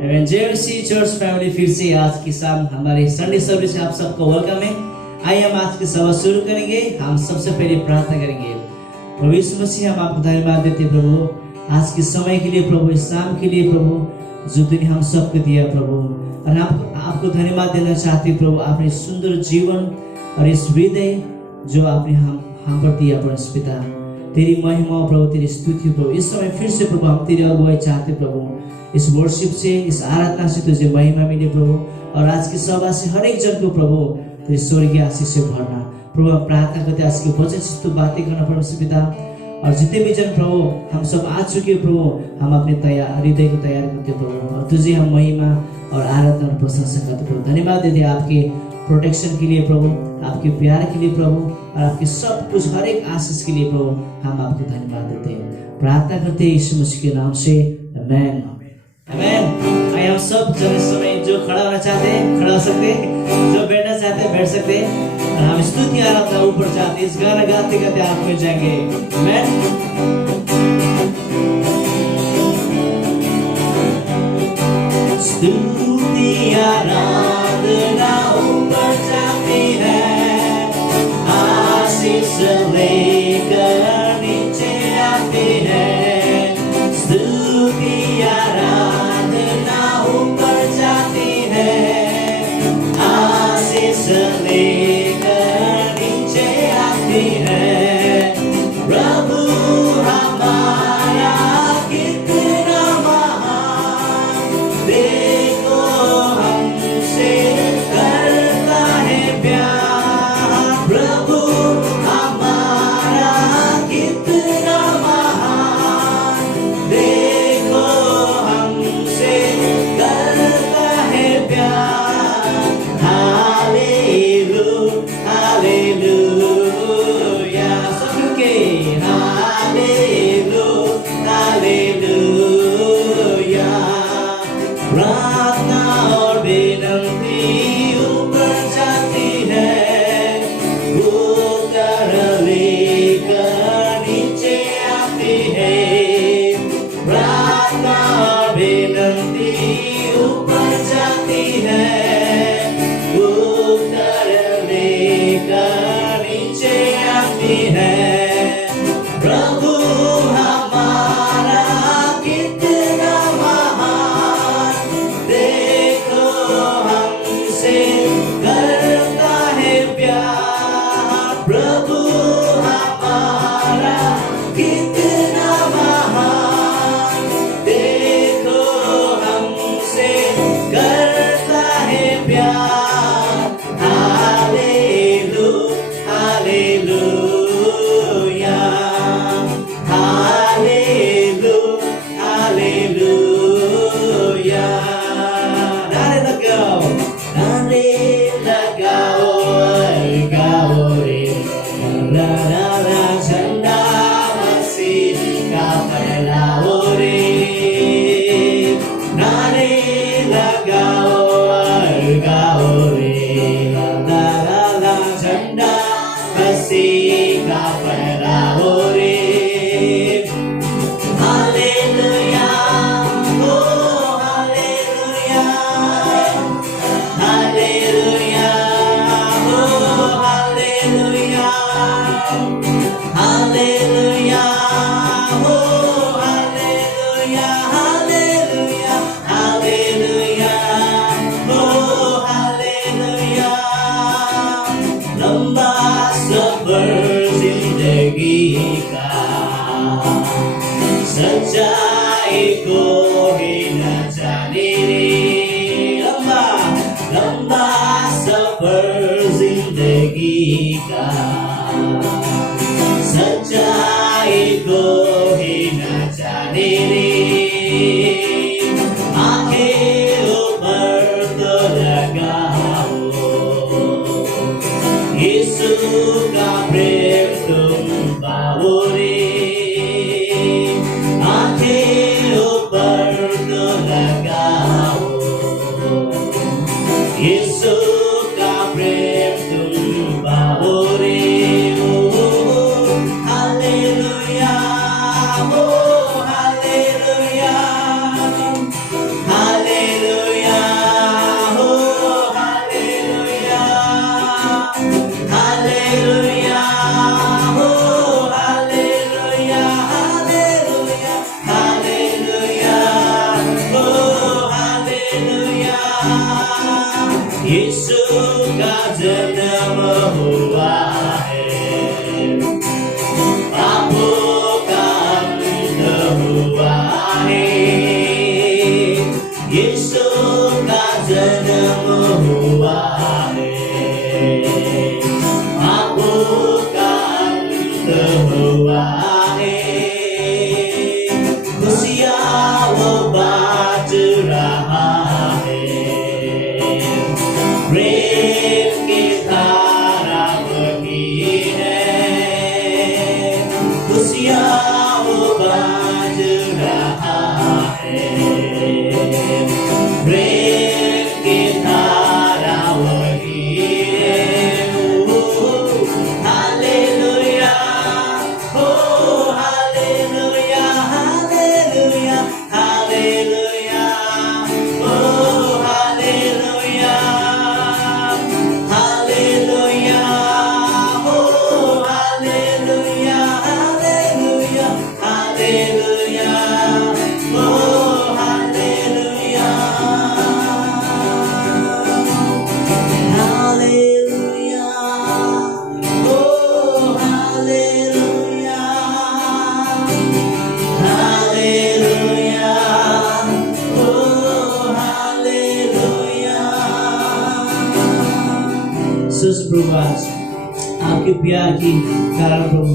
JMC church family फिर से आज की शाम हमारे संडे सर्विस में आप सबको वेलकम है। आइए हम आज की सभा शुरू करेंगे। हम सबसे पहले प्रार्थना करेंगे। प्रभु यीशु मसीह, हम आपको धन्यवाद देते हैं प्रभु आज के समय के लिए, प्रभु इस शाम के लिए, प्रभु जो दिन हम सबको दिया प्रभु, और आपको धन्यवाद देना चाहते प्रभु। आपने सुंदर जीवन और इस हृदय जो आपने हम पर दिया प्रभु पिता, तेरी महिमा प्रभु, तेरी स्तुति प्रभु। इस समय फिर से प्रभु हम तेरी अगुवाई चाहते प्रभु। इस वर्शिप से, इस आराधना से तुझे महिमा मिले प्रभु, और आज की सभा से हर एक जन को प्रभु तेरे स्वर्गीय आशीष से भरना प्रभु। हम प्रार्थना करते आज के वचन से तू बातें करना परमेश्वर पिता, और जितने भी जन प्रभु हम सब आ चुके प्रभु, हम अपने हृदय को तैयार करते प्रभु, और तुझे हम महिमा और आराधना और प्रशंसा करते प्रभु। धन्यवाद देते आपके प्रोटेक्शन के लिए प्रभु, आपके प्यार के लिए प्रभु, और आपके सब कुछ हर एक आशीष के लिए प्रभु हम आपको धन्यवाद देते हैं। प्रार्थना करते हैं यीशु मसीह के नाम से, आमीन आमीन। आइए हम सब जन इस समय जो खड़ा होना चाहते हैं खड़ा हो सकते हैं, जो बैठना चाहते हैं बैठ सकते हैं, और हम स्तुति आराधना ऊपर चाहते हैं। इस गाना गाते गाते आप में जाएंगे। आमीन। स्तुति आराधना ऊपर जाती है, आशीष लेकर नीचे आती है। स्तुति आराधना ऊपर जाती है, आशीष लेकर नीचे आती है। प्रभु हमारा कितना महान, देखो हमसे करता है प्यार। प्रभु हमारा कितना महान, देखो हमसे करता है प्यार। हालेलुया हालेलुया, सब मिलके हालेलुया हालेलुया। प्रार्थना और विनती ऊपर जाती है, उत्तर लेकर नीचे आती है। प्रार्थना और विनती ऊपर जाती है, उत्तर लेकर नीचे आती है। प्रभु हमारा कितना महान, देखो हमसे करता है प्यार। प्रभु हमारा कितना महान, देखो हमसे करता है प्यार। Hallelujah hallelujah hallelujah hallelujah. नारे लगाओ, नारे लगाओ, गाओ रे ला ला ला, झंडा मसीह का फहराओ रे। नारे लगाओ, गाओ रे ला ला ला, झंडा मसीह का फहराओ रे। हालेलुया ओ हालेलुया, हालेलुया ओ हालेलुया, हालेलुया ओ हालेलुया, हालेलुया हालेलुया ओ हालेलुया। लंबा सफर जिंदगी का, सच्चाई को ही न जाने रे। लंबा लंबा सफर जिंदगी का, सच्चाई को ही न जाने रे। आंखें ऊपर तो लगाओ, यीशु का प्रेम तुम पाओ रे। आंखें ऊपर तो लगाओ, यीशु का प्रेम तुम पाओ रे। हालेलुया ओ हालेलुया हालेलुया। यीशु का जन्म हुआ है, पापों का अंत हुआ है। यीशु का जन्म हुआ है, पापों का अंत हुआ है। खुशियाँ वो बाँट रहा है, प्रेम की धारा बही है। खुशियाँ वो बाँट रहा है, प्रेम की धारा बही है। हालेलुया, ओ हालेलुया, हालेलुया, हालेलुया, ओ हालेलुया, हालेलुया, ओ हालेलुया, हालेलुया, हालेलुया, ओ हालेलुया, हालेलुया, ओ हालेलुया, हालेलुया, ओ हालेलुया। प्रभु आज आपके प्यार की कारण प्रभु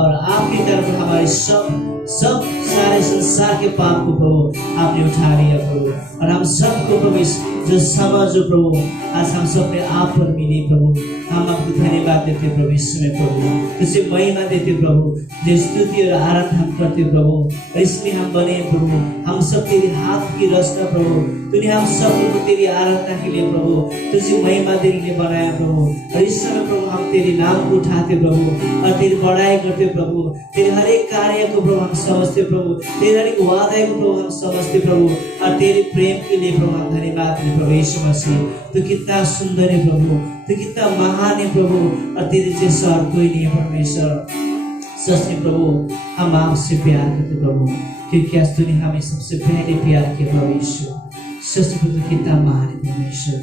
और आपके कारण प्रभु हमारे सब सारे संसार के पाप को प्रभु आपने उठा लिया प्रभु, और हम सबको प्रभु इस जो समझ प्रभु आज हम सब पे आप पर मिली प्रभु। हम आपको धन्यवाद देते प्रभु, इसमें प्रभु तुझे महिमा देते प्रभु, जो स्तुति और आराधना हम करते प्रभु। और इसलिए हम बने प्रभु, हम सब तेरे हाथ की रचना प्रभु, तूने हम सबको तेरी आराधना के लिए प्रभु, तुझे महिमा देने के लिए बनाया प्रभु। और इस समय प्रभु हम तेरे नाम को उठाते प्रभु और तेरी बड़ाई करते प्रभु, तेरे हर एक कार्य को प्रभु हम समझते प्रभु, तेरे हर एक वादा को प्रभु हम समझते प्रभु, और तेरे प्रेम के लिए प्रभु हम धन्यवाद देते प्रभु। यीशु मसीह तू कितना सुंदर है प्रभु, तू कितना महान है प्रभु, और तेरे जैसा और कोई नहीं है परमेश्वर। सच में प्रभु हम आपसे प्यार करते प्रभु, क्योंकि आज तूने हमें सबसे पहले प्यार किया प्रभु यीशु। सच में तू कितना महान है परमेश्वर।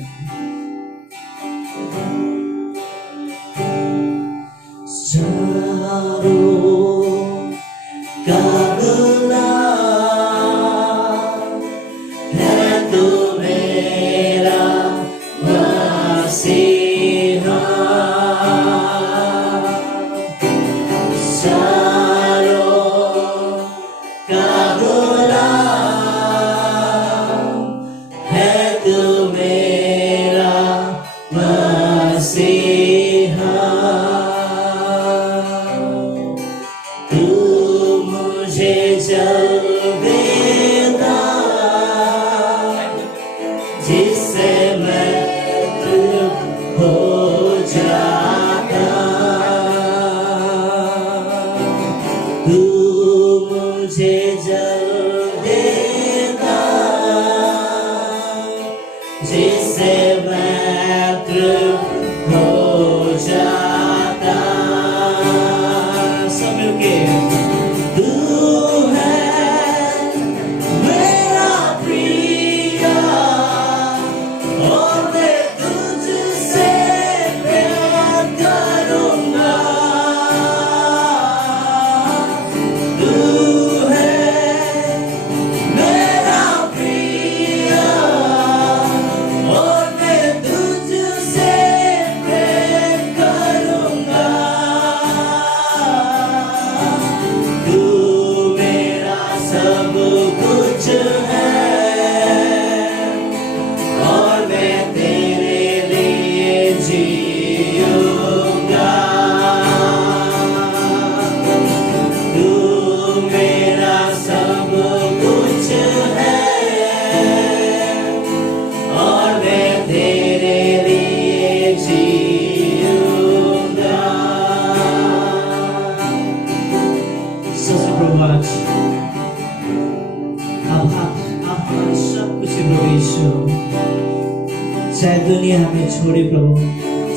चाहे दुनिया हमें छोड़े प्रभु,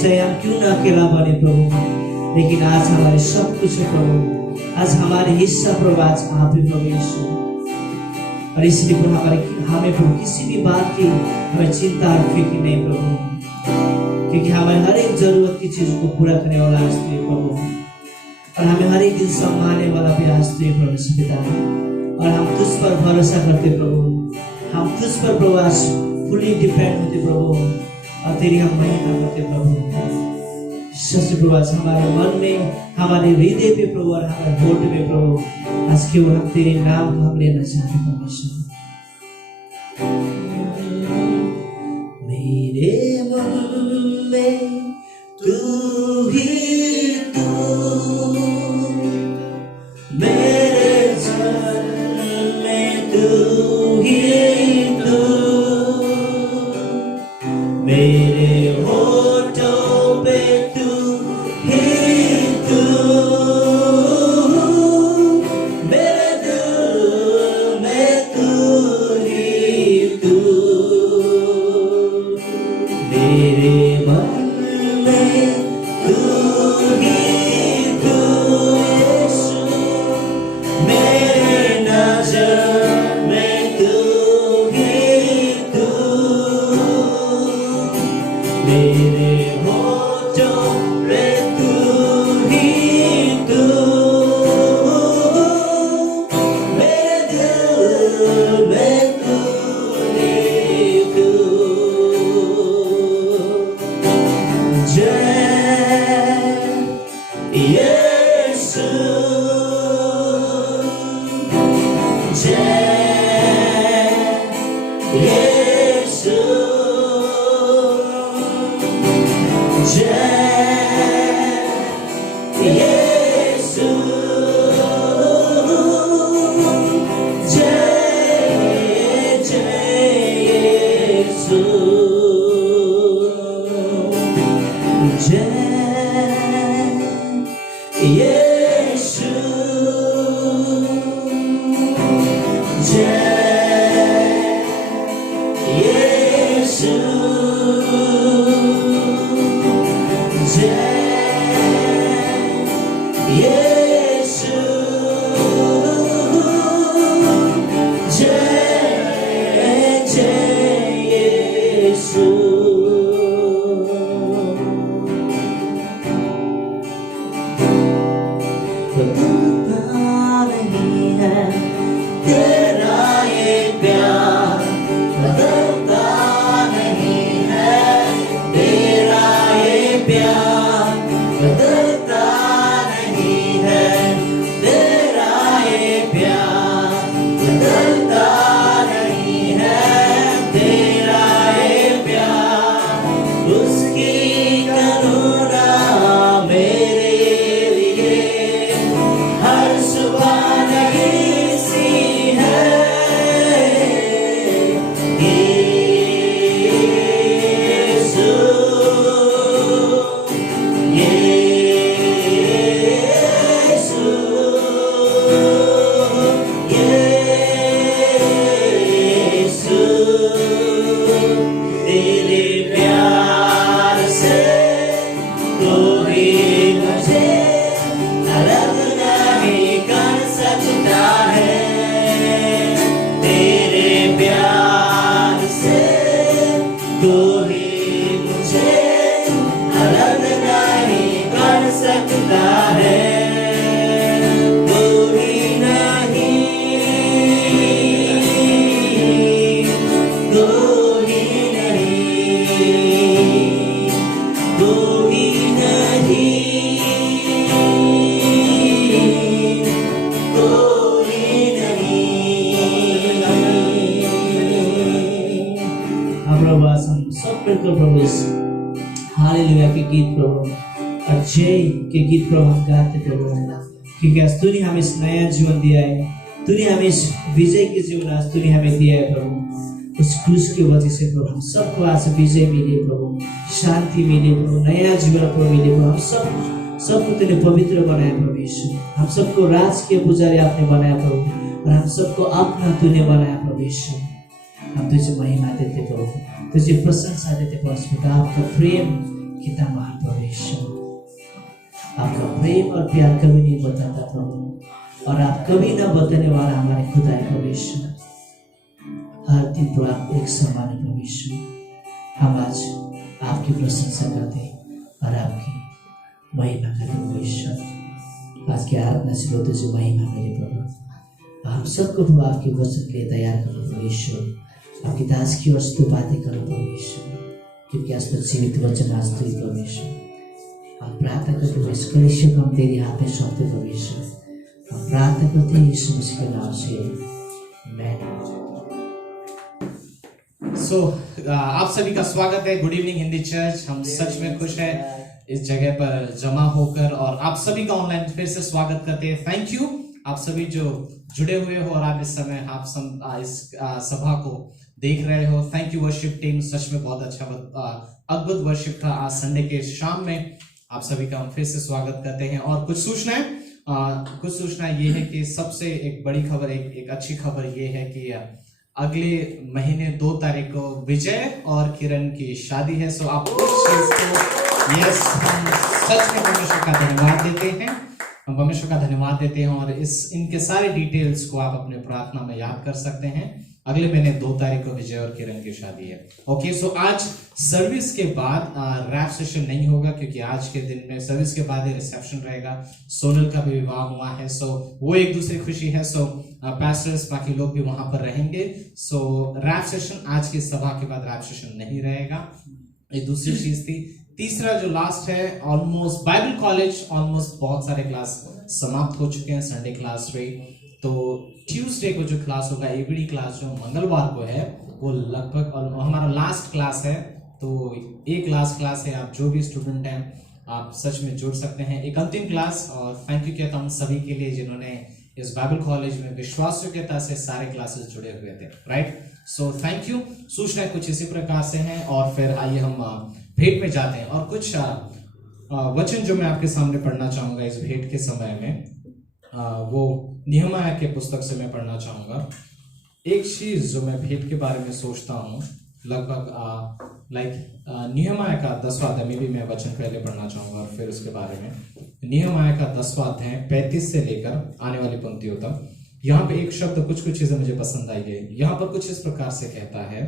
चाहे हम क्यों ना अकेला बने प्रभु, लेकिन आज हमारे सब कुछ प्रभु, आज हमारे हिस्सा प्रभु आज आप ही प्रभु यीशु। और इसलिए प्रभु हमें प्रभु किसी भी बात की हमें चिंता और फिक्र नहीं प्रभु। क्योंकि हमारे हर एक जरूरत की चीज को पूरा करने वाला आज तू है प्रभु, और हमें हर एक दिन सम्मानने वाला भी आज तू है परमेश्वर पिता। और हम तुझ पर भरोसा करते प्रभु, हम तुझ पर प्रभु आज फुली डिपेंड होते प्रभु, और तेरी हम महिमा करते प्रभु। सच्चे प्रभु आज हमारे मन में, हमारे हृदय पे प्रभु और हमारे होठ में प्रभु आज केवल हम तेरे नाम को हम लेना चाहते परमेश्वर। मेरे मन में तू ही तू, मेरे जीवन में तू ही तू, मेरे होठों पे तू ही तू, मेरे दिल में तू ही तू, मेरे मन में तू ही तू यीशु, मेरे नजर में तू ही तू, मेरे होठों पे तू ही तू, मेरे दिल में तू ही तू। जय यीशु, जय यीशु, जय यीशु, जय जय यीशु, जय यीशु, जय यीशु, जय यीशु, जय जय यीशु। बदलता नहीं है तेरा ये प्यार, बदलता नहीं है तेरा ये प्यार, बदलता नहीं है तेरा ये प्यार, बदलता नहीं है तेरा ये प्यार, उसकी करुणा मेरे लिए हर सुबह नई सी है। यीशु, यीशु, तेरे प्यार से कोई मुझे अलग नहीं कर सकता है, तेरे प्यार से कोई मुझे अलग नहीं कर सकता है, कोई नहीं, कोई नहीं, कोई नहीं, कोई नहीं। हाम्रो बास हम सब मिलकर प्रभु इस हालेलुया के गीत प्रभु और जय के गीत प्रभु हम गाते प्रभु, क्योंकि आज तूने हमें इस नया जीवन दिया है, तूने हमें इस विजय के जीवन आज तूने हमें दिया है प्रभु। उस क्रूस की वजह से प्रभु हम सबको आज विजय मिले प्रभु, शांति मिले प्रभु, नया जीवन प्रभु मिले प्रभु। हम सबको तूने पवित्र बनाया प्रभु यीशु, हम सबको राजकीय पुजारी आपने बनाया प्रभु, और हम सबको अपना तूने बनाया प्रभु यीशु। हम तुझे महिमा देते प्रभु, तुझे प्रशंसा देते परमेश्वर। आपका प्रेम कितना महान प्रभु यीशु, आपका प्रेम और प्यार कभी नहीं बताता प्रभु, और आप कभी ना बताने वाला हमारे खुदा है प्रभु यीशु। हर दिन तो आप एक समान है प्रभु यीशु, हम आज आपकी प्रशंसा करते और आपकी महिमा करते प्रभु ईश्वर। आज की आराधना से बोलते जो महिमा मेरे प्रभु, हम सबको प्रभु आपके वचन के लिए तैयार करो प्रभु ईश्वर। आपकी दास की वस्तु बातें करो प्रभु ईश्वर, क्योंकि आज तो जीवित वचन आज तो प्रभु ईश्वर। हम प्रार्थना करते हुए इस कलिसिया को हम तेरे हाथ में सौंपते प्रभु ईश्वर। हम प्रार्थना करते हैं यीशु मसीह के नाम से, आमीन। आप सभी का स्वागत है। Good evening Hindi church. हम सच में खुश हैं इस जगह पर जमा होकर और आप सभी का ऑनलाइन फिर से स्वागत करते हैं। थैंक यू आप सभी जो जुड़े हुए हो और आप इस समय आप इस सभा को देख रहे हो। थैंक यू वर्शिप टीम, सच में बहुत अच्छा अद्भुत वर्शिप था आज संडे के शाम में। आप सभी का हम फिर से स्वागत करते हैं। और कुछ सूचनाएं ये है कि सबसे एक बड़ी खबर, एक अच्छी खबर ये है कि अगले महीने 2 तारीख को विजय और किरण की शादी है। सो आप उस चीज को हम सच में परमेश्वर का धन्यवाद देते हैं। हम परमेश्वर का धन्यवाद देते हैं और इनके सारे डिटेल्स को आप अपने प्रार्थना में याद कर सकते हैं। अगले महीने 2 तारीख को विजय और किरण की शादी है। ओके, सो आज सर्विस के बाद रैप सेशन नहीं होगा, क्योंकि आज के दिन में सर्विस के बाद रिसेप्शन रहेगा। सोनल का भी विवाह हुआ है, सो वो एक दूसरी खुशी है। सो पास्टर्स बाकी लोग भी वहां पर रहेंगे। सो रैप सेशन आज की सभा के बाद रैप सेशन नहीं रहेगा। ये दूसरी चीज थी। तीसरा जो लास्ट है, ऑलमोस्ट बाइबल कॉलेज ऑलमोस्ट बहुत सारे क्लास समाप्त हो चुके हैं। संडे क्लास रही, तो ट्यूसडे को जो क्लास होगा, एबीडी क्लास जो मंगलवार को है, वो लगभग हमारा लास्ट क्लास है। तो एक लास्ट क्लास है। आप जो भी स्टूडेंट हैं आप सच में जुड़ सकते हैं। एक अंतिम क्लास, और थैंक यू कहता हूँ सभी के लिए जिन्होंने इस बाइबल कॉलेज में विश्वास योग्यता से सारे क्लासेस जुड़े हुए थे। Right, so thank you. सूचना कुछ इसी प्रकार से हैं और फिर आइए हम भेंट में जाते हैं। और कुछ वचन जो मैं आपके सामने पढ़ना चाहूंगा इस भेंट के समय में, वो निहमाया के पुस्तक से मैं पढ़ना चाहूंगा। एक चीज जो मैं भेंट के बारे में सोचता हूँ, लगभग निहमाया का 10वां अध्याय में भी मैं वचन पहले पढ़ना चाहूंगा और फिर उसके बारे में। निहमाया का 10वां अध्याय 35 से लेकर आने वाली पंक्तियों तक। यहाँ पे एक शब्द, कुछ चीजें मुझे पसंद आई है। यहाँ पर कुछ इस प्रकार से कहता है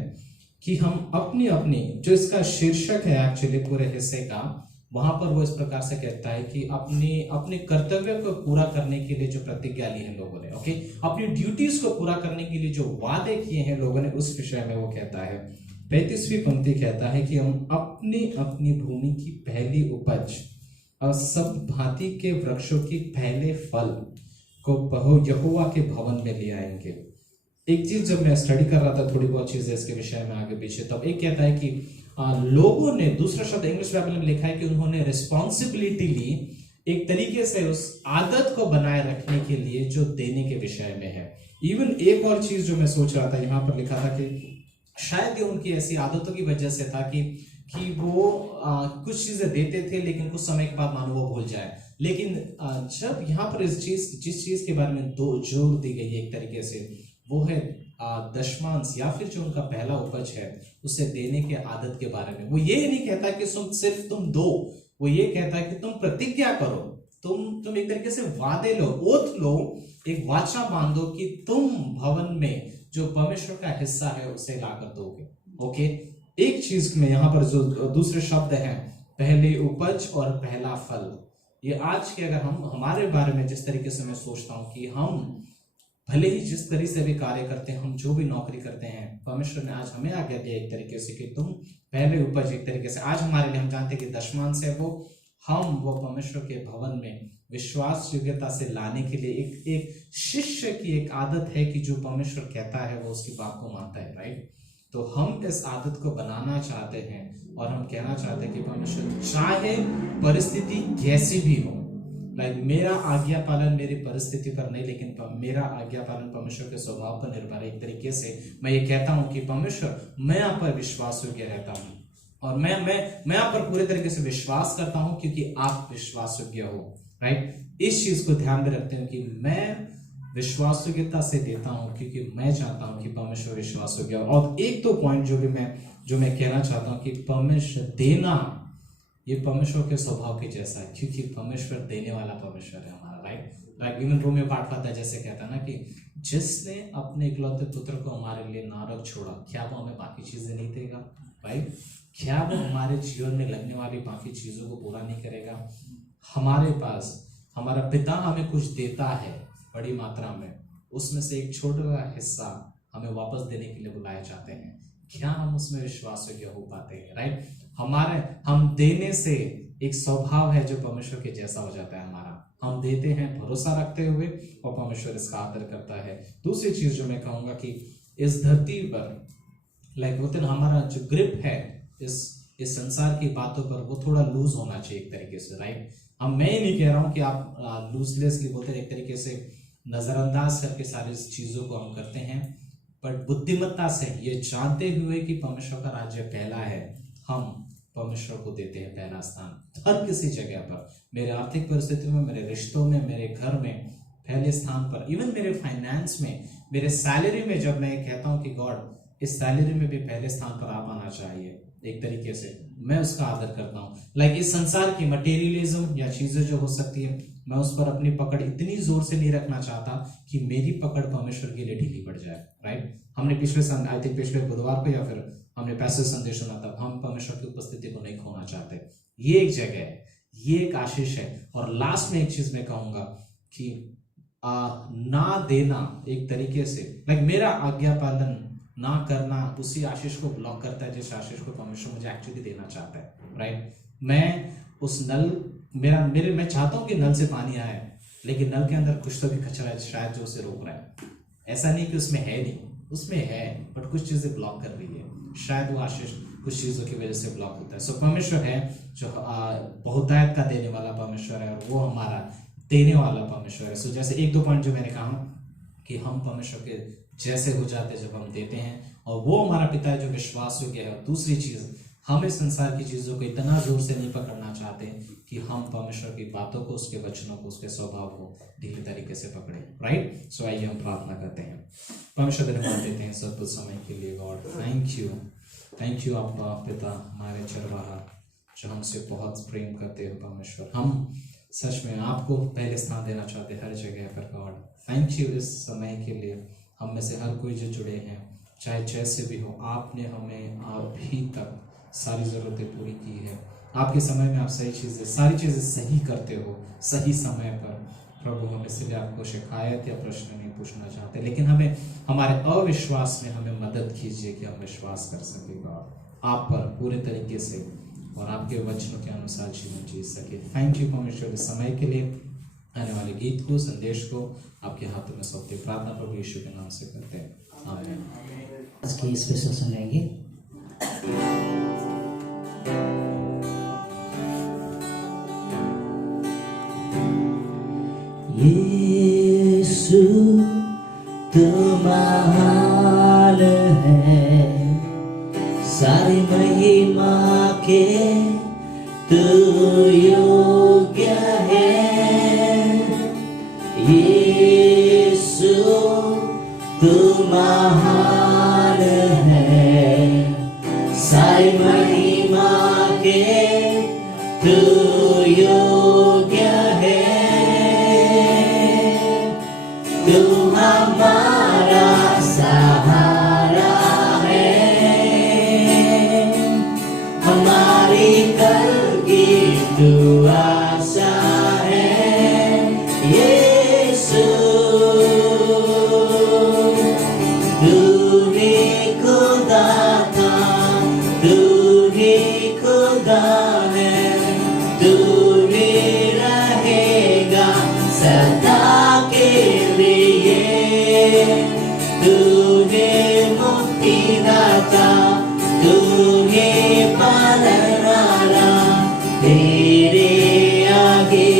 कि हम अपनी अपनी, जो इसका शीर्षक है एक्चुअली पूरे हिस्से का, वहां पर वो इस प्रकार से कहता है कि अपने कर्तव्य को पूरा करने के लिए जो प्रतिज्ञा ली है लोगों ने, ओके, अपनी ड्यूटीज को पूरा करने के लिए जो वादे किए हैं लोगों ने, उस विषय में वो कहता है। 35वीं पंक्ति कहता है कि हम अपनी अपनी भूमि की पहली उपज और सब भांति के वृक्षों की पहले फल को यहोवा के भवन में ले आएंगे। एक चीज जब मैं स्टडी कर रहा था, थोड़ी बहुत चीजें इसके विषय में आगे पीछे, तब एक कहता है कि लोगों ने, दूसरा शब्द इंग्लिश बाइबल में लिखा है कि उन्होंने रिस्पॉन्सिबिलिटी ली एक तरीके से उस आदत को बनाए रखने के लिए जो देने के विषय में है। इवन एक और चीज जो मैं सोच रहा था, यहाँ पर लिखा था कि शायद ये उनकी ऐसी आदतों की वजह से था कि वो कुछ चीजें देते थे लेकिन कुछ समय के बाद मानो वो भूल जाए। लेकिन जब यहाँ पर जिस चीज के बारे में जोर दी गई है एक तरीके से, वो है दशमांश या फिर जो उनका पहला उपज है उसे देने के आदत के बारे में। वो ये नहीं कहता कि सिर्फ तुम दो, वो ये कहता है कि तुम प्रतिज्ञा करो, तुम एक तरीके से वादे लो, ओथ लो, एक वाचा बांधो कि तुम भवन में जो परमेश्वर का हिस्सा है उसे लाकर दोगे। ओके, एक चीज में यहाँ पर जो दूसरे शब्द हैं, पहले उपज और पहला फल, ये आज के अगर हम हमारे बारे में जिस तरीके से मैं सोचता हूँ कि हम भले ही जिस तरीके से भी कार्य करते हैं, हम जो भी नौकरी करते हैं, परमेश्वर ने आज हमें आज्ञा दिया एक तरीके से कि तुम पहले उपज, एक तरीके से आज हमारे लिए हम जानते हैं कि दशमांश है वो परमेश्वर के भवन में विश्वास योग्यता से लाने के लिए एक शिष्य की एक आदत है कि जो परमेश्वर कहता है वो उसकी बात को मानता है। राइट, तो हम इस आदत को बनाना चाहते हैं और हम कहना चाहते हैं कि परमेश्वर चाहे परिस्थिति कैसी भी हो, मेरा आज्ञा पालन मेरी परिस्थिति पर नहीं, लेकिन मेरा आज्ञा पालन परमेश्वर के स्वभाव पर निर्भर है। एक तरीके से मैं ये कहता हूं कि परमेश्वर, मैं आप पर विश्वास योग्य रहता हूं और मैं आप पर पूरे तरीके से विश्वास करता हूं क्योंकि आप विश्वास योग्य हो। राइट, इस चीज को ध्यान में रखते हैं कि मैं विश्वास योग्यता से देता हूं क्योंकि मैं चाहता हूं कि परमेश्वर विश्वास योग्य हो। और एक दो पॉइंट जो मैं कहना चाहता हूं कि परमेश्वर देना, ये परमेश्वर के स्वभाव के जैसा है क्योंकि परमेश्वर देने वाला परमेश्वर है हमारा। राइट, इवन रोमियो 8 जैसे कहता है ना कि जिसने अपने इकलौते पुत्र को हमारे लिए ना रख छोड़ा, क्या वो हमें बाकी चीजें नहीं देगा। राइट? क्या वो हमारे जीवन में लगने वाली बाकी चीजों को पूरा नहीं करेगा? हमारे पास हमारा पिता हमें कुछ देता है बड़ी मात्रा में, उसमें से एक छोटा हिस्सा हमें वापस देने के लिए बुलाए जाते हैं। क्या हम उसमें विश्वास योग्य हो पाते हैं? राइट? हम देने से एक स्वभाव है जो परमेश्वर के जैसा हो जाता है हमारा। हम देते हैं भरोसा रखते हुए और परमेश्वर इसका आदर करता है। दूसरी चीज जो मैं कहूंगा कि इस धरती पर लाइक होते ना, हमारा जो ग्रिप है इस संसार की बातों पर, वो थोड़ा लूज होना चाहिए एक तरीके से। राइट? अब मैं ही नहीं कह रहा हूं कि आप लूजलेसली बोलते हैं, एक तरीके से नजरअंदाज करके सारी चीजों को हम करते हैं, बट बुद्धिमत्ता से ये जानते हुए कि परमेश्वर का राज्य पहला है, हम परमेश्वर को देते हैं पहला स्थान हर किसी जगह पर। मेरे आर्थिक परिस्थितियों में, मेरे रिश्तों में, मेरे घर में पहले स्थान पर, इवन मेरे फाइनेंस में, मेरे सैलरी में। जब मैं कहता हूं कि गॉड इस सैलरी में भी पहले स्थान पर आप आना चाहिए, एक तरीके से मैं उसका आदर करता हूँ। लाइक इस संसार की मटेरियलिज्म या चीजें जो हो सकती है, मैं उस पर अपनी पकड़ इतनी जोर से नहीं रखना चाहता कि मेरी पकड़ परमेश्वर के लिए ढीली पड़ जाए। राइट? हमने पिछले बुधवार को या फिर हमने पैसे संदेश सुना था, हम परमेश्वर की उपस्थिति को नहीं खोना चाहते। ये एक जगह है, ये एक आशीष है। और लास्ट में एक चीज मैं कहूंगा कि ना देना एक तरीके से, लाइक मेरा आज्ञा पालन ना करना उसी आशीष को ब्लॉक करता है जिस आशीष को परमेश्वर मुझे एक्चुअली देना चाहता है। राइट? मैं उस नल मैं चाहता हूं कि नल से पानी आए, लेकिन नल के अंदर कुछ तो भी कचरा है शायद जो उसे रोक रहा है। ऐसा नहीं कि उसमें है नहीं, उसमें है, बट कुछ चीजें ब्लॉक कर रही है। शायद वो आशीष कुछ चीजों की वजह से ब्लॉक होता है। सो परमेश्वर है जो बहुतायत का देने वाला परमेश्वर है, और वो हमारा देने वाला परमेश्वर है। सो जैसे एक दो पॉइंट जो मैंने कहा कि हम परमेश्वर के जैसे हो जाते हैं जब हम देते हैं, और वो हमारा पिता है जो विश्वास योग्य है। और दूसरी चीज, हम इस संसार की चीजों को इतना जोर से नहीं पकड़ना चाहते कि हम परमेश्वर की बातों को, उसके वचनों को, उसके स्वभाव को ढीले तरीके से पकड़े। राइट? सो आइए हम प्रार्थना करते हैं। परमेश्वर धन्यवाद देते हैं सब कुछ समय के लिए। गॉड थैंक यू आपका पिता, हमारे चरवाहा जो हमसे बहुत प्रेम करते हो परमेश्वर। हम सच में आपको पहले स्थान देना चाहते हैं हर जगह पर। गॉड थैंक यू इस समय के लिए। हम में से हर कोई जो जुड़े हैं, चाहे जैसे भी हो, आपने हमें अभी तक सारी ज़रूरतें पूरी की है। आपके समय में आप सारी चीज़ें सही करते हो सही समय पर। प्रभु, हम इसलिए आपको शिकायत या प्रश्न नहीं पूछना चाहते, लेकिन हमें हमारे अविश्वास में हमें मदद कीजिए कि हम विश्वास कर सकें आप पर पूरे तरीके से, और आपके वचनों के अनुसार जीवन जी सके। थैंक यू परमेश्वर इस समय के लिए। आने वाले गीत को, संदेश को आपके हाथों में सौंपते प्रार्थना प्रभु यीशु के नाम से करते हैं, आमीन। आज की स्पेशल सुनाएंगे। यीशु तू महान है, सारी महिमा के तू योग्य है। यीशु तू महान है, सारी महिमा के तू योग्य है। तू हमारा सहारा है, हमारी कल की तू आशा है। यीशु तू ही खुदा था, तू ही खुदा है, तू ही रहेगा सदा के लिए। तू ही मुक्तिदाता, तू ही पालनहारा, तेरे आगे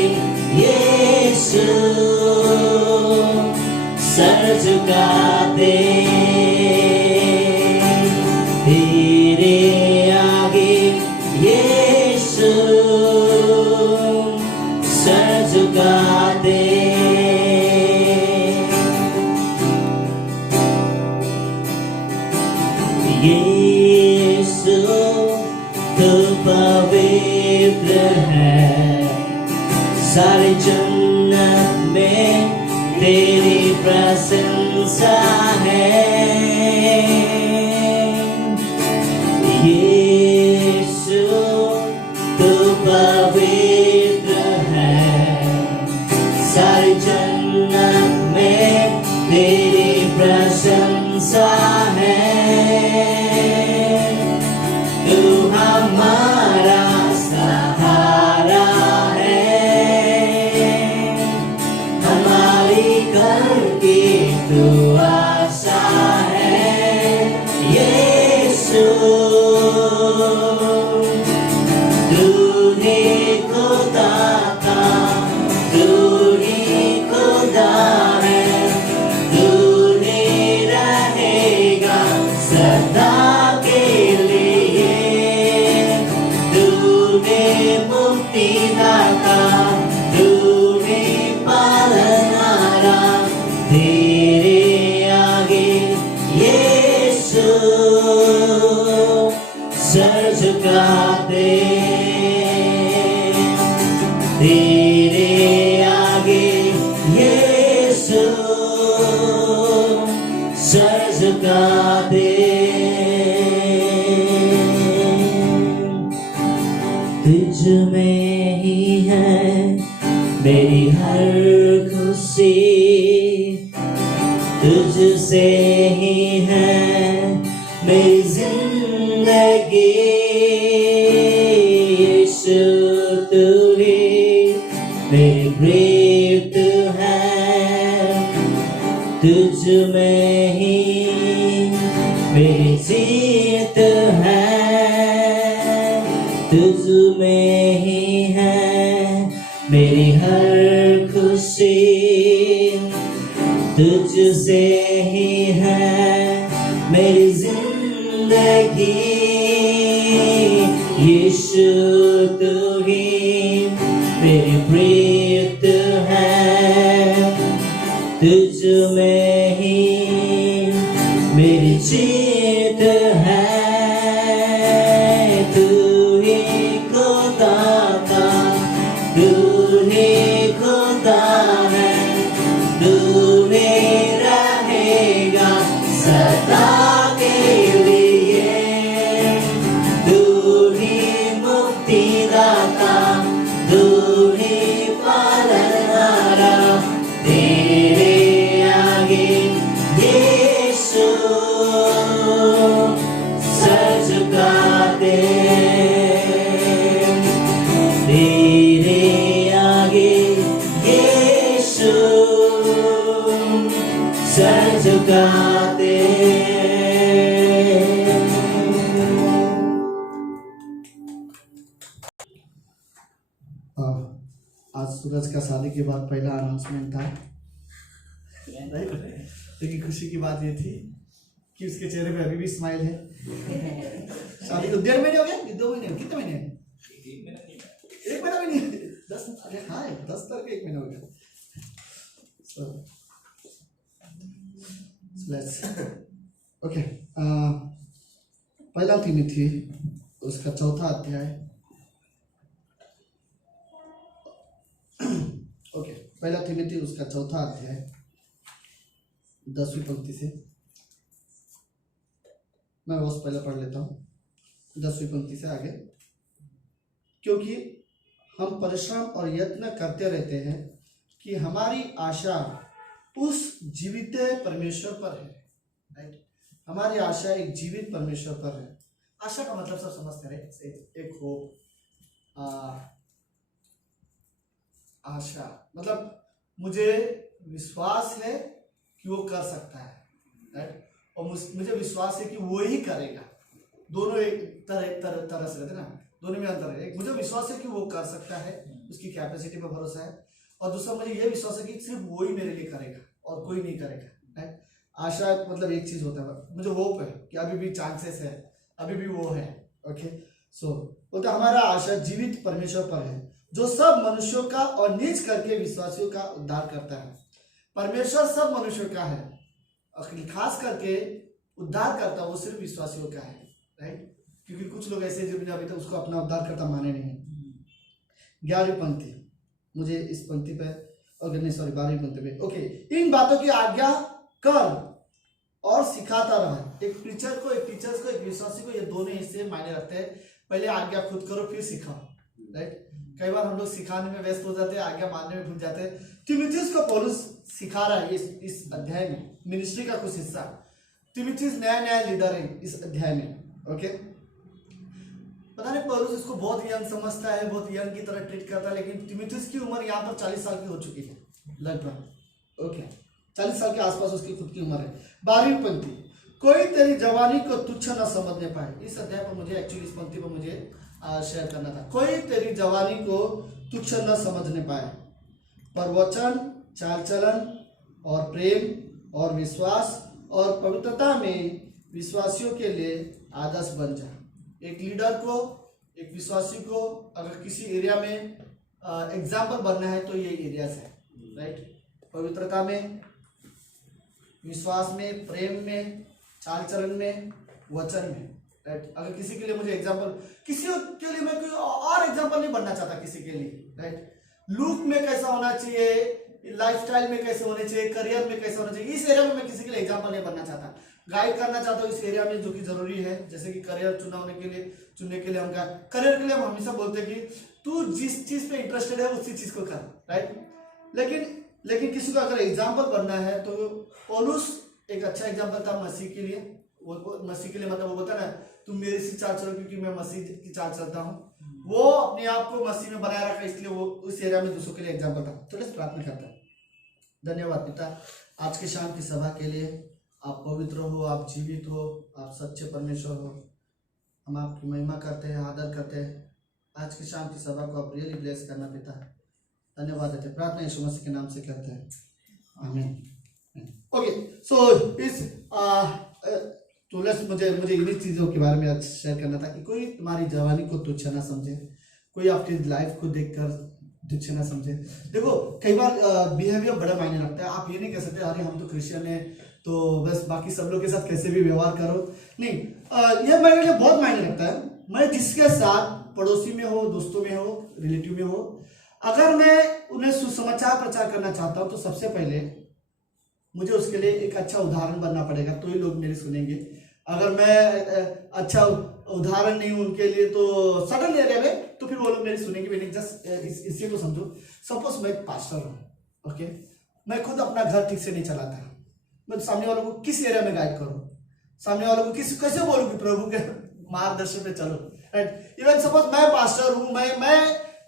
यीशु सर झुका दे। तेरे आगे यीशु सर झुका दे। यीशु तू पवित्र है, सारी जन्नत में तेरी प्रशंसा है। तू ही खुदा का, तू ही खुदा है, तू ही रहेगा सदा के लिए। तू है मुक्तिदाता, तू है पालनहारा, तेरे आगे यीशु सर झुका दे। तेरे आगे यीशु सर झुका दे। तुझ में ही है मेरी हर खुशी, तुझसे ही है मेरी जिंदगी। यीशु तू ही मेरी प्रीत है, तुझ में ही मेरी जीत है, तुझ में ही है मेरी हर खुशी, तुझसे ही है मेरी जिंदगी। यीशु तू ही मेरी प्रीत है, तुझ में ही मेरी जीत है। तू ही खुदा का, तू ही खुदा है, तू ही रहेगा सदा के लिए। तू ही मुक्तिदाता, तू ही पालनहारा, तेरे आगे यीशु सर झुका दे। तेरे आगे यीशु सर झुका दे। आज सूरज का शादी के बाद पहला अनाउंसमेंट था, लेकिन खुशी की बात ये थी कि उसके चेहरे पे अभी भी स्माइल है। शादी को 1.5 महीने हो गए, 2 महीने, कितने महीने? 1 महीना भी नहीं, 10, अरे हाँ 10 तारीख को 1 महीना हो गया। ओके, पहला तीमुथी उसका 4था अध्याय। ओके, पहला तीमुथी उसका 4था अध्याय 10वीं पंक्ति से मैं बस पहले पढ़ लेता हूँ, 10वीं पंक्ति से आगे। क्योंकि हम परिश्रम और यत्न करते रहते हैं कि हमारी आशा उस जीवित परमेश्वर पर है। राइट, हमारी आशा एक जीवित परमेश्वर पर है। आशा का मतलब सब समझते हैं, एक होप। आशा मतलब मुझे विश्वास है कि वो कर सकता है, राइट, और मुझे विश्वास है कि वो ही करेगा। दोनों एक तरह से रहते ना, दोनों में अंतर है। एक मुझे विश्वास है कि वो कर सकता है, उसकी कैपेसिटी पर भरोसा है, और दूसरा मुझे ये विश्वास है कि सिर्फ वो ही मेरे लिए करेगा और कोई नहीं करेगा, राइट। आशा मतलब एक चीज होता है, मुझे होप है कि अभी भी चांसेस है, अभी भी वो है। ओके, सो बोलते हमारा आशा जीवित परमेश्वर पर है, जो सब मनुष्यों का और नीच करके विश्वासियों का उद्धार करता है। परमेश्वर सब मनुष्यों का है, खास करके उद्धार करता वो सिर्फ विश्वासियों का है, राइट। क्योंकि कुछ लोग ऐसे जो अभी तक उसको अपना उद्धार करता माने नहीं। 11वीं पंक्ति, मुझे इस पंक्ति पे, ओके नहीं सॉरी 12वीं पंक्ति पे। ओके, इन बातों की आज्ञा कर और सिखाता रहा। एक टीचर को, एक टीचर्स को, एक विश्वासी को, ये दोनों हिस्से मायने रखते हैं। पहले आज्ञा खुद करो फिर सिखाओ, राइट। कई बार हम लोग सिखाने में व्यस्त हो जाते हैं, आज्ञा मानने में भूल जाते हैं। तीमुथियुस को पौलुस सिखा रहा है इस अध्याय में, मिनिस्ट्री का कुछ हिस्सा। तीमुथियुस नया लीडर है इस अध्याय में। ओके, पता नहीं पौलुस इसको बहुत यंग समझता है, बहुत यंग की तरह ट्रीट करता है, लेकिन तीमुथियुस की उम्र यहाँ पर 40 साल की हो चुकी है लगभग। ओके, 40 साल के आसपास उसकी खुद की उम्र है। 12वीं पंक्ति, कोई तेरी जवानी को तुच्छ न समझने पाए। इस अध्याय पर मुझे एक्चुअली इस पंक्ति पर मुझे शेयर करना था। कोई तेरी जवानी को तुच्छ न समझने पाए, पर वचन, चाल चलन और प्रेम और विश्वास और पवित्रता में विश्वासियों के लिए आदर्श बन जा। एक लीडर को, एक विश्वासी को अगर किसी एरिया में एग्जाम्पल बनना है तो ये एरियाज है, राइट। पवित्रता में, विश्वास में, प्रेम में, चाल चलन में, वचन में, राइट। अगर किसी के लिए मुझे एग्जाम्पल, किसी के लिए मैं कोई और एग्जाम्पल नहीं बनना चाहता किसी के लिए, राइट। लुक में कैसा होना चाहिए, लाइफस्टाइल में कैसे होने चाहिए, करियर में कैसे होना चाहिए, इस एरिया में मैं किसी के लिए एग्जाम्पल नहीं बनना चाहता। गाइड करना चाहता हूँ इस एरिया में जो कि जरूरी है। जैसे कि करियर चुनने के लिए हम करियर के लिए हम हमेशा बोलते हैं कि तू जिस चीज पे इंटरेस्टेड है उसी चीज को कर, राइट। लेकिन किसी को अगर एग्जाम्पल बनना है तो पौलुस एक अच्छा एग्जाम्पल था मसीह के लिए। वो मसीह के लिए मतलब वो बोलता है ना, तुम मेरी सी चाल चलो क्योंकि मैं मसीह की चाल चलता हूँ। वो अपने आप को मसीह में बनाए रखा, इसलिए वो उस एरिया में दूसरों के लिए एग्जाम्पल था। तो लेट्स प्रार्थना करता है। धन्यवाद पिता, आज की शाम की सभा के लिए। आप पवित्र हो, आप जीवित हो, आप सच्चे परमेश्वर हो। हम आपकी महिमा करते हैं, आदर करते हैं। आज की शाम की सभा को आप रियली ब्लेस करना पिता। धन्यवाद देते, प्रार्थना यीशु मसीह के नाम से करते हैं, आमीन। ओके, सो इस तो लेट्स मुझे इन्हीं चीज़ों के बारे में आज शेयर करना था कि कोई तुम्हारी जवानी को तुच्छ ना समझे, कोई आपकी लाइफ को देखकर तुच्छ ना समझे। देखो कई बार बिहेवियर बड़ा मायने रखता है। आप ये नहीं कह सकते अरे हम तो क्रिश्चियन है तो बस बाकी सब लोग के साथ कैसे भी व्यवहार करो, नहीं। ये मेरे लिए बहुत मायने रखता है। मैं जिसके साथ पड़ोसी में हो, दोस्तों में हो, रिलेटिव में हो, अगर मैं उन्हें सुसमाचार प्रचार करना चाहता हूँ तो सबसे पहले मुझे उसके लिए एक अच्छा उदाहरण बनना पड़ेगा, तो ही लोग मेरी सुनेंगे। अगर मैं अच्छा उदाहरण नहीं हूं उनके लिए तो सडन एरिया में, तो फिर वो लोग मेरी सुनेंगे भी नहीं। जस्ट इसी को समझो, सपोज मैं एक पास्टर हूँ, ओके। मैं खुद अपना घर ठीक से नहीं चलाता, मैं सामने वालों को किस एरिया में गाइड करूँ, सामने वालों को कैसे बोलूँ कि प्रभु के मार्गदर्शन पे चलो, राइट। इवन सपोज मैं पास्टर हूँ,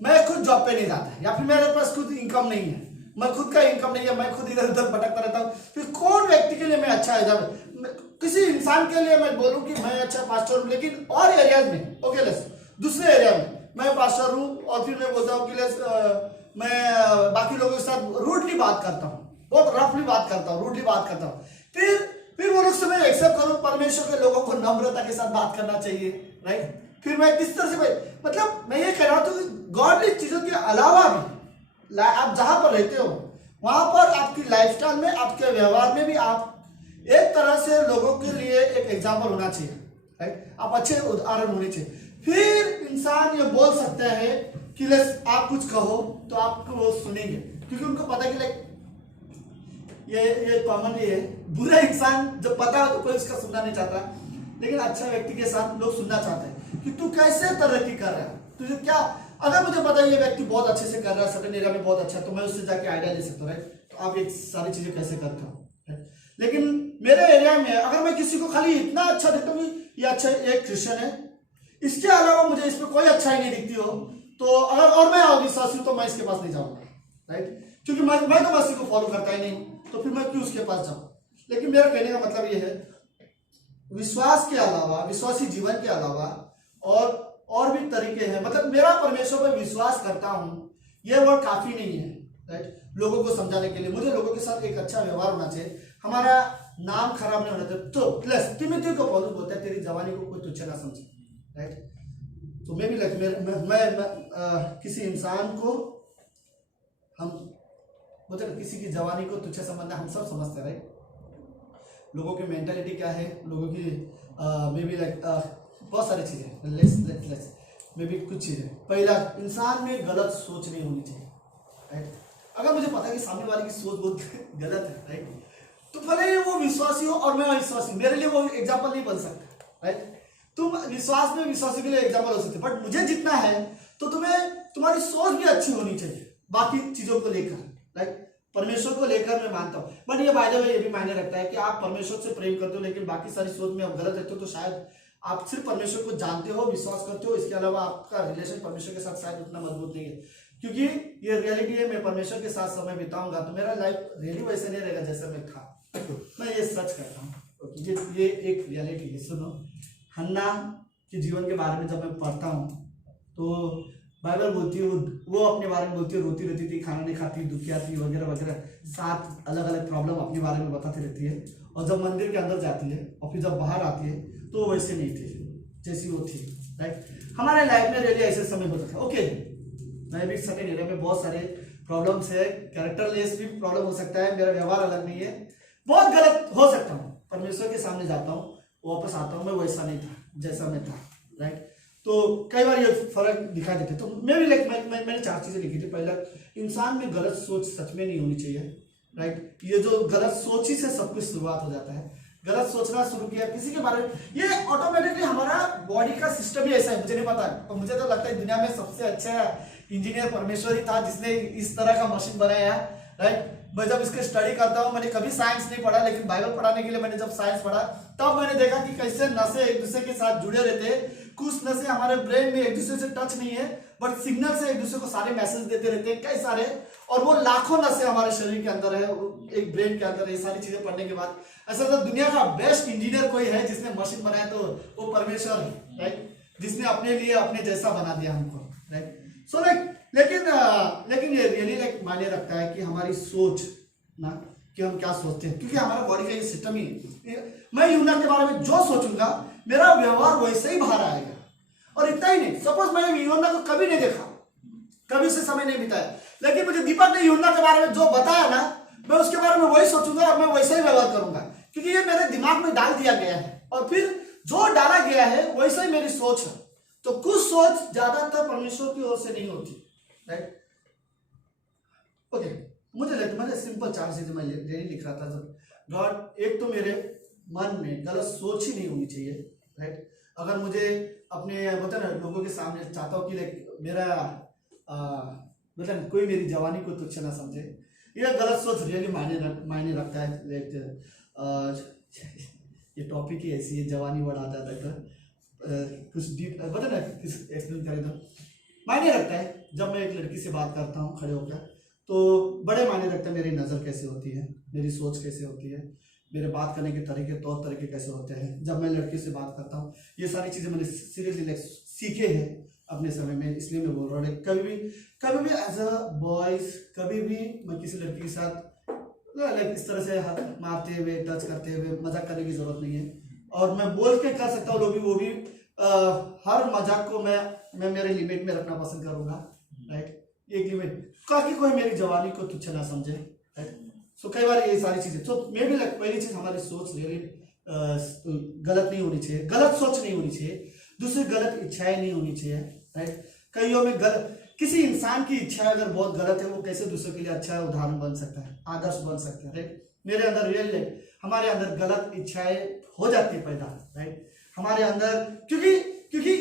मैं खुद जॉब पे नहीं जाता, या फिर मेरे पास खुद इनकम नहीं है, मैं खुद का इनकम नहीं है, मैं खुद इधर उधर भटकता रहता हूँ, फिर कौन व्यक्ति के लिए मैं अच्छा है? किसी इंसान के लिए मैं बोलूँ कि मैं अच्छा पास्टर हूँ, लेकिन और एरियाज में, ओके लेस दूसरे एरिया में मैं पास्टर हूँ और फिर मैं बोलता हूँ कि लेस मैं बाकी लोगों के साथ रूडली बात करता हूँ, बहुत रफली बात करता हूँ, रूडली बात करता हूँ, फिर वो लोग से मैं एक्सेप्ट करूँ परमेश्वर के लोगों को नम्रता के साथ बात करना चाहिए, राइट। फिर मैं किस तरह से मतलब मैं ये कह रहा हूँ गॉडली चीजों के अलावा भी आप जहां पर रहते हो वहां पर आपकी लाइफस्टाइल में, आपके व्यवहार में भी आप एक तरह से लोगों के लिए एक एग्जाम्पल होना चाहिए, राइट। आप अच्छे उदाहरण होने चाहिए। फिर इंसान ये बोल सकता है कि आप कुछ कहो तो आपको वो सुनेंगे, क्योंकि उनको पता है कि लाइक ये कॉमनली है। बुरा इंसान जब पता है तो कोई उसका सुनना नहीं चाहता, लेकिन अच्छा व्यक्ति के साथ लोग सुनना चाहते हैं कि तू कैसे तरक्की कर रहा है, तुझे क्या। अगर मुझे पता है ये व्यक्ति बहुत अच्छे से कर रहा है, सर्टेन एरिया में बहुत अच्छा है, तो मैं उससे जाके आइडिया ले सकता हूँ, राइट। तो आप ये सारी चीजें कैसे करते हो, राइट। लेकिन मेरे एरिया में अगर मैं किसी को खाली इतना अच्छा देखता हूँ ये अच्छा, ये क्रिश्चियन है, इसके अलावा मुझे इसमें कोई अच्छाई नहीं दिखती हो, तो अगर और मैं अविश्वासी हूँ तो मैं इसके पास नहीं जाऊंगा, राइट। क्योंकि मैं तो मसीह को फॉलो करता ही नहीं, तो फिर मैं क्यों उसके पास जाऊँ। लेकिन मेरा कहने का मतलब ये है, विश्वास के अलावा, विश्वासी जीवन के अलावा और भी तरीके हैं। मतलब मेरा परमेश्वर पर विश्वास करता हूं ये वर्ड काफी नहीं है, राइट। लोगों को समझाने के लिए मुझे लोगों के साथ एक अच्छा व्यवहार होना चाहिए, हमारा नाम खराब नहीं होना चाहिए। तो प्लस तिमोथी को पौलुस बोलता है तेरी जवानी को कोई तुच्छ ना समझे, राइट। तो मैं भी मैं किसी इंसान को हम बोलते हैं किसी की जवानी को तुच्छ समझना, हम सब समझते हैं, राइट। लोगों की मेंटालिटी क्या है, लोगों की मे बी लाइक बहुत सारी चीजें, लेट्स मे बी कुछ चीजें। पहला, इंसान में गलत सोच नहीं होनी चाहिए, राइट। अगर मुझे पता है कि सामने वाले की सोच बहुत गलत है, राइट, तो भले वो विश्वासी हो और मैं अविश्वासी, मेरे लिए वो एग्जाम्पल नहीं बन सकता, राइट। तुम विश्वास में विश्वासी के लिए एग्जाम्पल हो सकते, बट मुझे जितना है तो तुम्हारी सोच भी अच्छी होनी चाहिए बाकी चीजों को लेकर, राइट। परमेश्वर को लेकर मैं मानता हूँ, बट ये बाय द वे ये भी मायने रखता है कि आप परमेश्वर से प्रेम करते हो लेकिन बाकी सारी सोच में आप गलत रहते हो, तो शायद आप सिर्फ परमेश्वर को जानते हो, विश्वास करते हो, इसके अलावा आपका रिलेशन परमेश्वर के साथ शायद उतना मजबूत नहीं है। क्योंकि ये रियलिटी है, मैं परमेश्वर के साथ समय बिताऊंगा तो मेरा लाइफ रियली वैसे नहीं रहेगा जैसे मैं था। मैं ये सच कहता हूँ। ओके, ये एक रियलिटी है। सुनो, हन्ना के जीवन के बारे में जब मैं पढ़ता हूँ तो बाइबल बोलती है वो अपने बारे में बोलती है, रोती रहती थी, खाना नहीं खाती, दुखिया थी वगैरह वगैरह, 7 अलग अलग प्रॉब्लम अपने बारे में बताती रहती है। और जब मंदिर के अंदर जाती है और फिर जब बाहर आती है तो वो वैसे नहीं थी जैसी वो थी, राइट। हमारे लाइफ में रियली ऐसे समय होता था। ओके, मैं भी समय नहीं रहा, में बहुत सारे प्रॉब्लम्स है, कैरेक्टरलेस भी प्रॉब्लम हो सकता है, मेरा व्यवहार अलग नहीं है, बहुत गलत हो सकता हूँ, परमेश्वर के सामने जाता हूँ, वापस आता हूँ, मैं वैसा नहीं था जैसा मैं था, राइट। तो कई बार ये फर्क दिखा देते। तो मैं भी मैंने 4 चीजें लिखी थी। पहला, इंसान में गलत सोच सच में नहीं होनी चाहिए, राइट। ये जो गलत सोच ही से सब कुछ शुरुआत हो जाता है। गलत सोचना शुरू किया किसी के बारे में, ये ऑटोमेटिकली हमारा बॉडी का सिस्टम ही ऐसा है। मुझे नहीं पता, और मुझे तो लगता है दुनिया में सबसे अच्छा इंजीनियर परमेश्वर ही था जिसने इस तरह का मशीन बनाया है, राइट। मैं जब इसके स्टडी करता हूँ, मैंने कभी साइंस नहीं पढ़ा, लेकिन बाइबल पढ़ाने के लिए मैंने जब साइंस पढ़ा तब मैंने देखा कि कैसे नसें एक दूसरे के साथ जुड़े रहते हैं। कुछ नसें हमारे ब्रेन में एक दूसरे से टच नहीं है, बट सिग्नल से एक दूसरे को सारे मैसेज देते रहते हैं, कई सारे, और वो लाखों नसें हमारे शरीर के अंदर है, एक ब्रेन के अंदर है। ये सारी चीजें पढ़ने के बाद ऐसा तो दुनिया का बेस्ट इंजीनियर कोई है जिसने मशीन बनाया तो वो परमेश्वर है, राइट, जिसने अपने लिए अपने जैसा बना दिया हमको, राइट। सो लेकिन ये रियली मायने रखता है कि हमारी सोच ना, कि हम क्या सोचते हैं, क्योंकि हमारा बॉडी का ये सिस्टम ही, मैं यूना के बारे में जो सोचूंगा मेरा व्यवहार वैसे ही बाहर आएगा। और इतना ही नहीं, सपोज मैं यूना को कभी नहीं देखा, कभी उससे समय नहीं बिताया, लेकिन मुझे दीपक ने यूना के बारे में जो बताया ना, मैं उसके बारे में वही सोचूंगा और मैं वैसे ही व्यवहार करूंगा, क्योंकि ये मेरे दिमाग में डाल दिया गया है, और फिर जो डाला गया है वैसे ही मेरी सोच है। तो कुछ सोच ज्यादातर परमेश्वर की ओर से नहीं होती, राइट। ओके, मुझे सिंपल 4 चीजें मैं लिख रहा था जब गॉड, एक तो मेरे मन में गलत सोच ही नहीं होनी चाहिए, राइट। अगर मुझे अपने मतलब ना लोगों के सामने चाहता हूँ कि मेरा मतलब कोई मेरी जवानी को तुच्छ ना समझे, ये गलत सोच रियली मायने रखता है। ये टॉपिक ही ऐसी है, जवानी वर्ड आता है तो कुछ डीप बता ना, एक्सप्लेन करें तो मायने रखता है। जब मैं एक लड़की से बात करता हूँ खड़े होकर, तो बड़े मायने रखता है मेरी नज़र कैसे होती है, मेरी सोच कैसे होती है, मेरे बात करने के तरीके, तौर तरीके कैसे होते हैं जब मैं लड़की से बात करता हूँ। ये सारी चीज़ें मैंने सीरियसली सीखे हैं अपने समय में, इसलिए मैं बोल रहा हूँ। कभी भी एज अ बॉयज कभी भी मैं किसी लड़की के साथ इस तरह से हाथ मारते हुए, टच करते हुए मजाक करने की जरूरत नहीं है। और मैं बोल के कर सकता हूँ, वो भी हर मजाक को मैं मेरे लिमिट में रखना पसंद करूंगा, राइट। एक लिमिट, ताकि कोई मेरी जवानी को तुच्छ ना समझे, राइट। सो कई बार ये सारी चीजें, तो मे भी पहली चीज हमारी सोच रियली गलत नहीं होनी चाहिए, गलत सोच नहीं होनी चाहिए, दूसरी गलत इच्छाएं नहीं होनी चाहिए, राइट। कईयों में किसी इंसान की इच्छा अगर बहुत गलत है, वो कैसे दूसरों के लिए अच्छा उदाहरण बन सकता है, आदर्श बन सकता है, राइट। मेरे अंदर रियल हमारे अंदर गलत इच्छाएं हो जाती है पैदा, राइट, हमारे अंदर, क्योंकि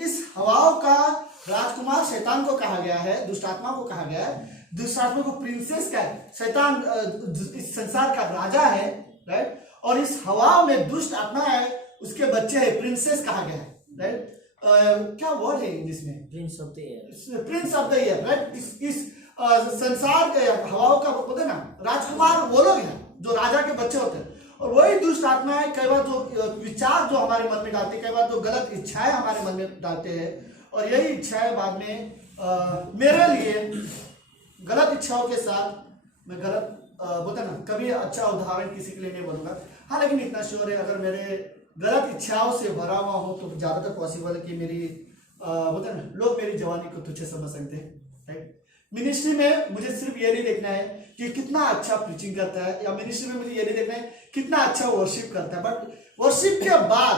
इस हवाओं का राजकुमार शैतान को कहा गया है, दुष्ट आत्मा को कहा गया है। दुष्ट आत्मा को प्रिंसेस का, शैतान इस संसार का राजा है, राइट। और इस हवा में दुष्ट आत्मा है, उसके बच्चे है, प्रिंसेस कहा गया है, राइट। क्या वर्ड है इंग्लिश में? Prince of the air, Prince of the air, right. इस संसार के हवाओं का बोलते ना राजकुमार वो लोग हैं जो राजा के बच्चे होते हैं। और वही दुष्ट आत्माएं कई बार जो विचार जो हमारे मन में डालते हैं, कई बार जो गलत इच्छाएं हमारे मन में डालते हैं, और यही इच्छाएं बाद में मेरे लिए गलत इच्छाओं के साथ मैं गलत बोलते ना, कभी अच्छा उदाहरण किसी के लिए नहीं बनूंगा। हाँ, लेकिन इतना श्योर है, अगर मेरे गलत इच्छाओं से भरा हुआ हो तो ज्यादातर पॉसिबल है कि मेरी बोलते ना लोग मेरी जवानी को तुच्छ समझ सकते हैं, राइट। मिनिस्ट्री में मुझे सिर्फ ये नहीं देखना है कि कितना अच्छा प्रीचिंग करता है, या मिनिस्ट्री में मुझे ये नहीं देखना है कितना अच्छा वर्शिप करता है, बट वर्शिप के बाद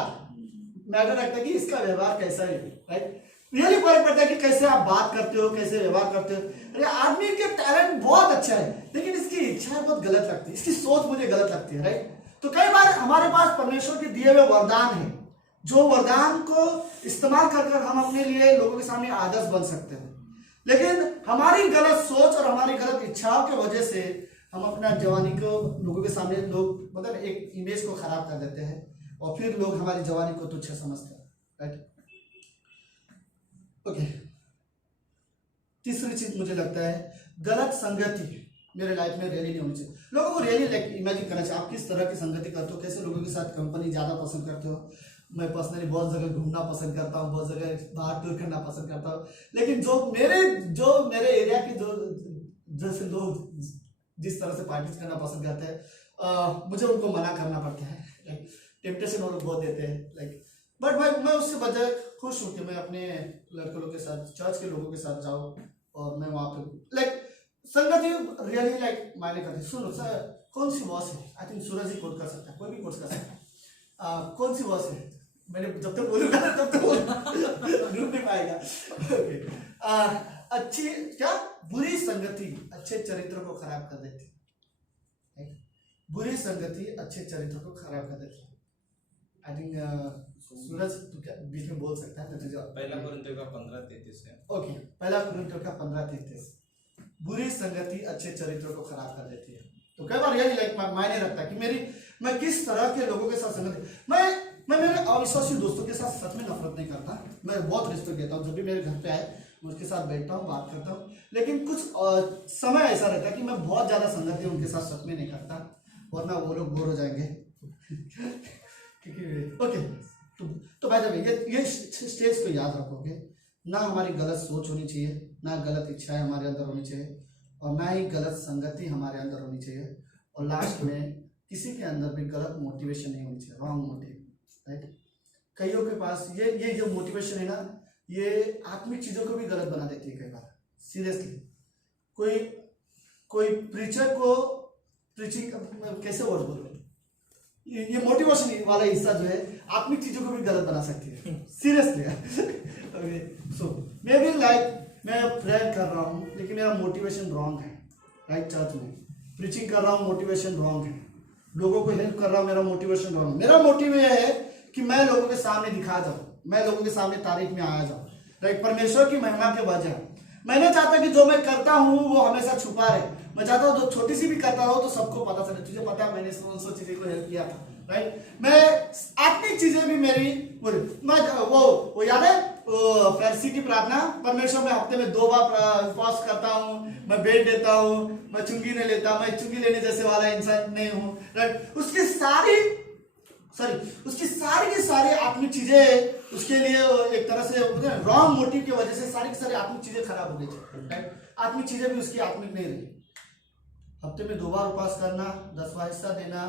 मैटर रखता है कि इसका व्यवहार कैसा है, राइट। रियली फर्क पड़ता है कि कैसे आप बात करते हो, कैसे व्यवहार करते हो। अरे आदमी के टैलेंट बहुत अच्छा है, लेकिन इसकी इच्छाएं बहुत गलत लगती है, इसकी सोच मुझे गलत लगती है, राइट। तो कई बार हमारे पास परमेश्वर के दिए हुए वरदान है, जो वरदान को इस्तेमाल कर हम अपने लिए लोगों के सामने आदर्श बन सकते हैं, लेकिन हमारी गलत सोच और हमारी गलत इच्छाओं की वजह से हम अपना जवानी को लोगों के सामने लोग मतलब एक इमेज को खराब कर देते हैं, और फिर लोग हमारी जवानी को तुच्छ समझते हैं, राइट। ओके, तीसरी चीज मुझे लगता है गलत संगति, मेरे लाइफ में रियली नहीं होनी चाहिए। लोगों को रियली लाइक इमेजिन करना चाहिए आप किस तरह की संगति करते हो, कैसे लोगों के साथ कंपनी ज़्यादा पसंद करते हो। मैं पर्सनली बहुत जगह घूमना पसंद करता हूँ, बहुत जगह बाहर टूर करना पसंद करता हूँ, लेकिन जो मेरे एरिया के जो जैसे लोग जिस तरह से पार्टीज करना पसंद करते हैं, मुझे उनको मना करना पड़ता है। लाइक टेम्पटेशन वो लोग बहुत देते हैं लाइक, बट मैं उससे बजाय खुश हूँ कि मैं अपने लड़के लोग के साथ, चर्च के लोगों के साथ जाऊँ और मैं वहाँ पे लाइक संगति रियली लाइक मायने करती है। सुनो सर, कौन सी वॉस है? I think Suraj he coat कर सकता है, कोई भी कोट कर सकता है। कौन सी वॉस है? मैंने जब तक बोलूंगा तब तक ढूंढ नहीं पाएगा। अच्छी क्या बुरी संगति अच्छे चरित्र को खराब कर देती है। बुरी संगति अच्छे चरित्र को खराब कर देती है। आई थिंक सूरज तू क्या बीच में बोल सकता है? पहला कुरिन्थियों का 15:33 है। ओके, पहला कुरिन्थियों का 15:33। बुरी संगति अच्छे चरित्र को खराब कर देती है। तो कई बार यही लाइक मायने रखता है कि मैं किस तरह के लोगों के साथ संगति। मैं मेरे अविश्वासी दोस्तों के साथ सच में नफरत नहीं करता, मैं बहुत रिस्पेक्ट देता हूँ। जब भी मेरे घर पे आए मैं उसके साथ बैठता हूँ, बात करता हूँ, लेकिन कुछ समय ऐसा रहता है कि मैं बहुत ज़्यादा संगति उनके साथ सच में नहीं करता, वरना वो लोग बोर हो जाएंगे। क्योंकि ओके, तो भाई जब ये स्टेज को याद रखोगे, ना हमारी गलत सोच होनी चाहिए, ना गलत इच्छाएं हमारे अंदर होनी चाहिए, और ना ही गलत संगति हमारे अंदर होनी चाहिए, और लास्ट में किसी के अंदर भी गलत मोटिवेशन नहीं होनी चाहिए, रॉन्ग मोटिव। राइट, कईयों के पास ये जो मोटिवेशन है ना, ये आत्मिक चीज़ों को भी गलत बना देती है कई बार। सीरियसली, कोई प्रीचर को प्रीचिंग कैसे वर्ड बोलो, ये मोटिवेशन वाला हिस्सा जो है आत्मिक चीज़ों को भी गलत बना सकती है। Seriously. So may be like मैं प्रेयर कर रहा हूँ लेकिन मेरा मोटिवेशन रॉन्ग है। राइट, चर्च में प्रीचिंग कर रहा हूँ, मोटिवेशन रॉन्ग है। लोगों को हेल्प कर रहा हूँ, मेरा मोटिवेशन रॉन्ग है। मेरा मोटिव यह है कि मैं लोगों के सामने दिखा जाऊँ, मैं लोगों के सामने तारीफ में आया जाऊँ। राइट, परमेश्वर की महिमा के बजाय मैं नहीं चाहता कि जो मैं करता हूँ वो हमेशा छुपा रहे। मैं चाहता हूँ जो छोटी सी भी करता रहो तो सबको पता चले, तुझे पता है मैंने सो चीजें को हेल्प किया था। राइट, मैं आत्मिक चीजें भी मेरी मैं वो याद है फरीसी की प्रार्थना, परमेश्वर में हफ्ते में 2 बार उपवास करता हूँ, मैं बेड देता हूँ, मैं चुंगी नहीं लेता, मैं चुंगी लेने जैसे वाला इंसान नहीं हूँ। राइट, उसकी सारी की सारी आत्मिक चीजें उसके लिए एक तरह से रॉन्ग मोटिव की वजह से सारी की सारी आत्मिक चीजें खराब हो गई थी। राइट, आत्मिक चीजें भी उसकी आत्मिक नहीं रही। हफ्ते में 2 बार उपवास करना, 10वां हिस्सा देना,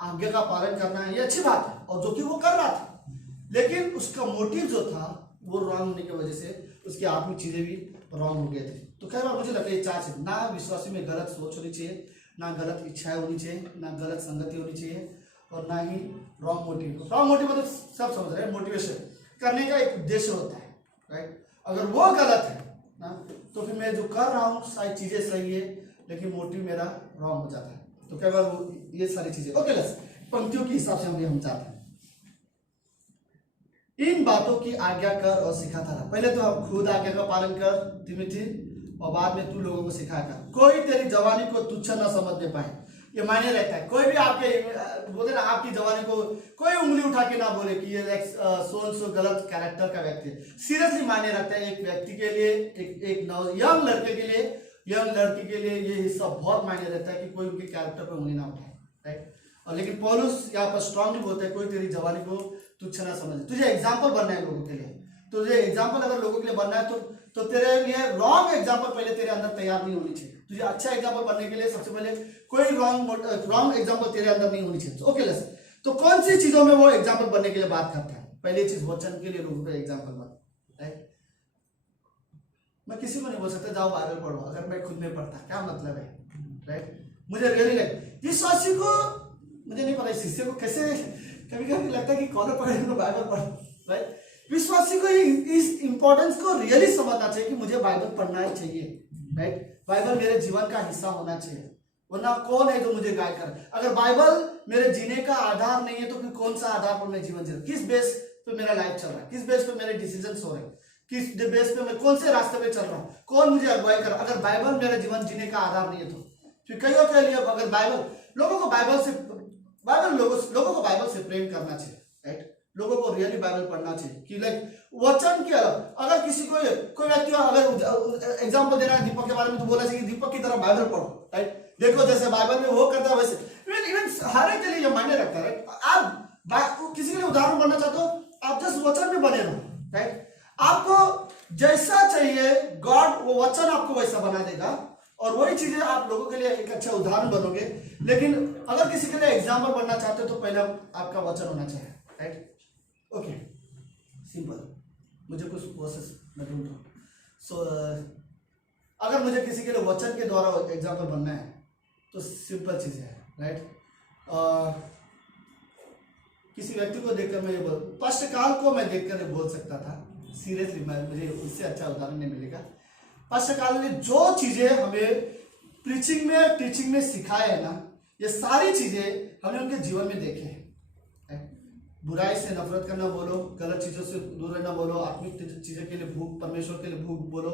आज्ञा का पालन करना, ये अच्छी बात है, और जो कि वो कर रहा था, लेकिन उसका मोटिव जो था वो रॉन्ग होने की वजह से उसकी आत्मिक चीजें भी रॉन्ग हो गए थे। तो कई बार मुझे लगता है ये 4 चीज, ना विश्वासी में गलत सोच होनी चाहिए, ना गलत इच्छाएं होनी चाहिए, ना गलत संगति होनी चाहिए, और ना ही रॉन्ग मोटिव। रॉन्ग मोटिव मतलब सब समझ रहे हैं, मोटिवेशन करने का एक उद्देश्य होता है। राइट, अगर वो गलत है ना तो फिर मैं जो कर रहा हूँ सारी चीजें सही है लेकिन मोटिव मेरा रॉन्ग हो जाता है। तो कई बार वो ये सारी चीजें ओके लेट्स पंक्तियों के हिसाब से हम चाहते हैं। इन बातों की आज्ञा कर और सिखाता रहा। पहले तो हम खुद आज्ञा का पालन कर तिमोथी, और बाद में तू लोगों को सिखाया कर। कोई तेरी जवानी को तुच्छ न समझने पाए, ये मायने रहता है। कोई भी आपके बोले ना आपकी जवानी को कोई उंगली उठा के ना बोले कि ये सो गलत कैरेक्टर का व्यक्ति है। सीरियसली मायने रखता है एक व्यक्ति के लिए, एक यंग लड़के के लिए, यंग लड़की के लिए ये हिस्सा बहुत मायने रहता है कि कोई उनके कैरेक्टर पर उंगली ना उठाए। राइट, और लेकिन पौलुस यहाँ पर स्ट्रांगली बोलता है कोई तेरी जवानी को तुच्छ ना समझे। तुझे एग्जाम्पल बनना है लोगों के लिए, तुझे एग्जाम्पल अगर लोगों के लिए बनना है तो तेरे लिए रॉन्ग एग्जाम्पल पहले तेरे अंदर तैयार नहीं होनी चाहिए। तुझे अच्छा एग्जाम्पल बनने के लिए सबसे पहले कोई रॉन्ग एग्जाम्पल तेरे अंदर नहीं होनी चाहिए। ओके लेट्स, तो कौन सी चीजों में वो एग्जाम्पल बनने के लिए बात करता है? पहली चीज वचन के लिए लोगों का एग्जाम्पल बन। राइट, मैं किसी को नहीं बोल सकता जाओ बाइबल पढ़ो अगर मैं खुद नहीं पढ़ता, क्या मतलब है? राइट, मुझे रियली लगे विश्वासी को, मुझे नहीं पता शिष्य को कैसे कभी कभी लगता है कि कॉलर पढ़े तो बाइबल पढ़ो। राइट, विश्वासी को इस इंपॉर्टेंस को रियली समझना चाहिए कि मुझे बाइबल पढ़ना ही चाहिए। राइट, बाइबल मेरे जीवन का हिस्सा होना चाहिए, वरना कौन है जो मुझे गाइड करे? अगर बाइबल मेरे जीने का आधार नहीं है तो फिर कौन सा आधार पर मैं जीवन जी रहा हूं? किस बेस पे मेरा लाइफ चल रहा है? किस बेस पे मेरे डिसीजन हो रहे हैं? किस बेस पे मैं कौन से रास्ते पे चल रहा हूँ? कौन मुझे अगुवाई कर रहा है? अगर बाइबल मेरे जीवन जीने का आधार नहीं है तो फिर कईयों के लिए अगर लोगों को बाइबल से प्रेम करना चाहिए। राइट, लोगों को रियली बाइबल पढ़ना चाहिए कि लाइक वचन के अगर किसी को कोई व्यक्ति अगर एग्जांपल दे रहा है दीपक के बारे में तो बोला चाहिए कि दीपक की तरह बाइबल पढ़ो, राइट। देखो जैसे बाइबल में वो करता है वैसे इवन हर एक के लिए ये मायने रखता है, राइट। आप किसी के लिए उदाहरण बनना चाहते हो, आप जस्ट वचन में बने रहो, राइट। आपको जैसा चाहिए गॉड वो वचन आपको वैसा बना देगा और वही चीजें आप लोगों के लिए एक अच्छा उदाहरण बनोगे। लेकिन अगर किसी के लिए एग्जाम्पल बनना चाहते हो तो पहले आपका वचन होना चाहिए, राइट। Okay, simple. मुझे कुछ प्रोसेस मैं ढूंढ रहा हूँ। सो अगर मुझे किसी के लिए वचन के द्वारा एग्जाम्पल बनना है तो सिंपल चीज है, राइट। किसी व्यक्ति को देखकर मैं ये पश्चकाल को मैं देखकर बोल सकता था, सीरियसली मुझे उससे अच्छा उदाहरण नहीं मिलेगा। पश्चकाल ने जो चीजें हमें प्रीचिंग में टीचिंग में सिखाए है ना, ये सारी चीजें हमने उनके जीवन में देखे हैं। बुराई से नफरत करना बोलो, गलत चीजों से दूर रहना बोलो, आत्मिक चीजों के लिए भूख, परमेश्वर के लिए भूख बोलो,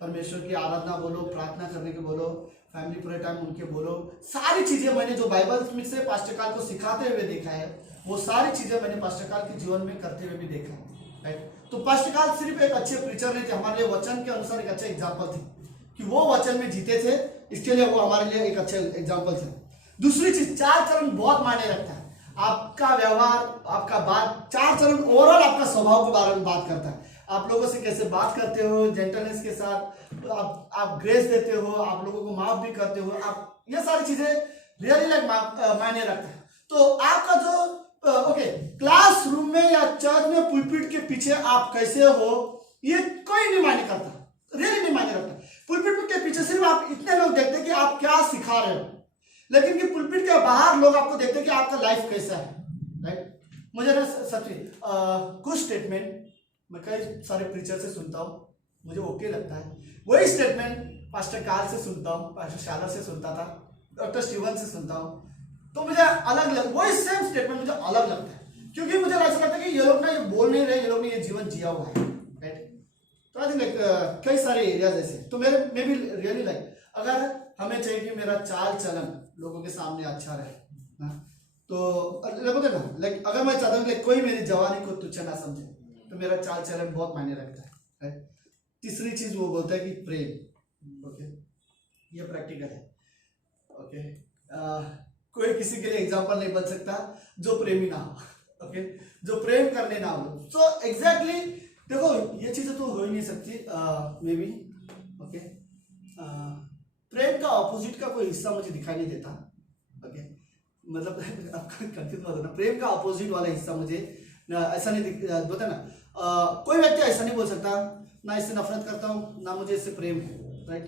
परमेश्वर की आराधना बोलो, प्रार्थना करने के बोलो, फैमिली पूरे टाइम उनके बोलो। सारी चीजें मैंने जो बाइबल में से पास्टरकाल को सिखाते हुए देखा है, वो सारी चीजें मैंने पास्टरकाल के जीवन में करते हुए भी देखा है, राइट। तो पास्टरकाल सिर्फ एक अच्छे प्रीचर नहीं थे, हमारे लिए वचन के अनुसार एक अच्छा एग्जाम्पल थे कि वो वचन में जीते थे, इसके लिए वो हमारे लिए एक अच्छे एग्जाम्पल थे। दूसरी चीज, 4 चरण बहुत मायने रखता है। आपका व्यवहार, आपका बात, 4 चरण ओवरऑल आपका स्वभाव के बारे में बात करता है। आप लोगों से कैसे बात करते हो, जेंटलनेस के साथ आप ग्रेस देते हो, आप लोगों को माफ भी करते हो, आप ये सारी चीजें रियली लाइक मायने रखता है। तो आपका जो क्लासरूम में या चर्च में पुलपिट के पीछे आप कैसे हो ये कोई नहीं मायने करता, रियली नहीं मायने रखता। पुलपिट के पीछे सिर्फ आप इतने लोग देखते हैं कि आप क्या सिखा रहे हो, लेकिन कि पुलपिट के बाहर लोग आपको देखते हैं कि आपका लाइफ कैसा है, राइट। मुझे ना सच्ची कुछ स्टेटमेंट मैं कई सारे प्रीचर से सुनता हूँ, मुझे ओके लगता है। वही स्टेटमेंट पास्टर कार्ल से सुनता हूँ, पास्टर शालर से सुनता था, डॉक्टर स्टीवन से सुनता हूँ, तो मुझे अलग वही सेम स्टेटमेंट मुझे अलग लगता है, क्योंकि मुझे ऐसा लगता है कि ये लोग ना ये बोल नहीं रहे, ये लोग ने ये जीवन जिया हुआ है, राइट। तो आई थिंक कई सारे एरियाज ऐसे, तो मेरे में भी रियली लाइक अगर हमें चाहिए कि मेरा चाल चलन लोगों के सामने अच्छा रहे ना, तो लगता है ना लाइक अगर मैं चाहता हूँ कि कोई मेरी जवानी को तुच्छ ना समझे तो मेरा चाल चलन बहुत मायने रखता है, राइट। तीसरी चीज वो बोलता है कि प्रेम, ओके, ये प्रैक्टिकल है, ओके। कोई किसी के लिए एग्जाम्पल नहीं बन सकता जो प्रेमी ना हो, ओके, जो प्रेम करने ना हो। सो एग्जैक्टली देखो ये चीजें तो हो ही नहीं सकती, मे बी, ओके। प्रेम का ऑपोजिट का कोई हिस्सा मुझे दिखाई नहीं देता, ओके, मतलब कंफ्यूज मत होना, प्रेम का ऑपोजिट वाला हिस्सा मुझे ऐसा नहीं बोलता ना, कोई व्यक्ति ऐसा नहीं बोल सकता ना इससे नफरत करता हूँ ना मुझे इससे प्रेम है, राइट,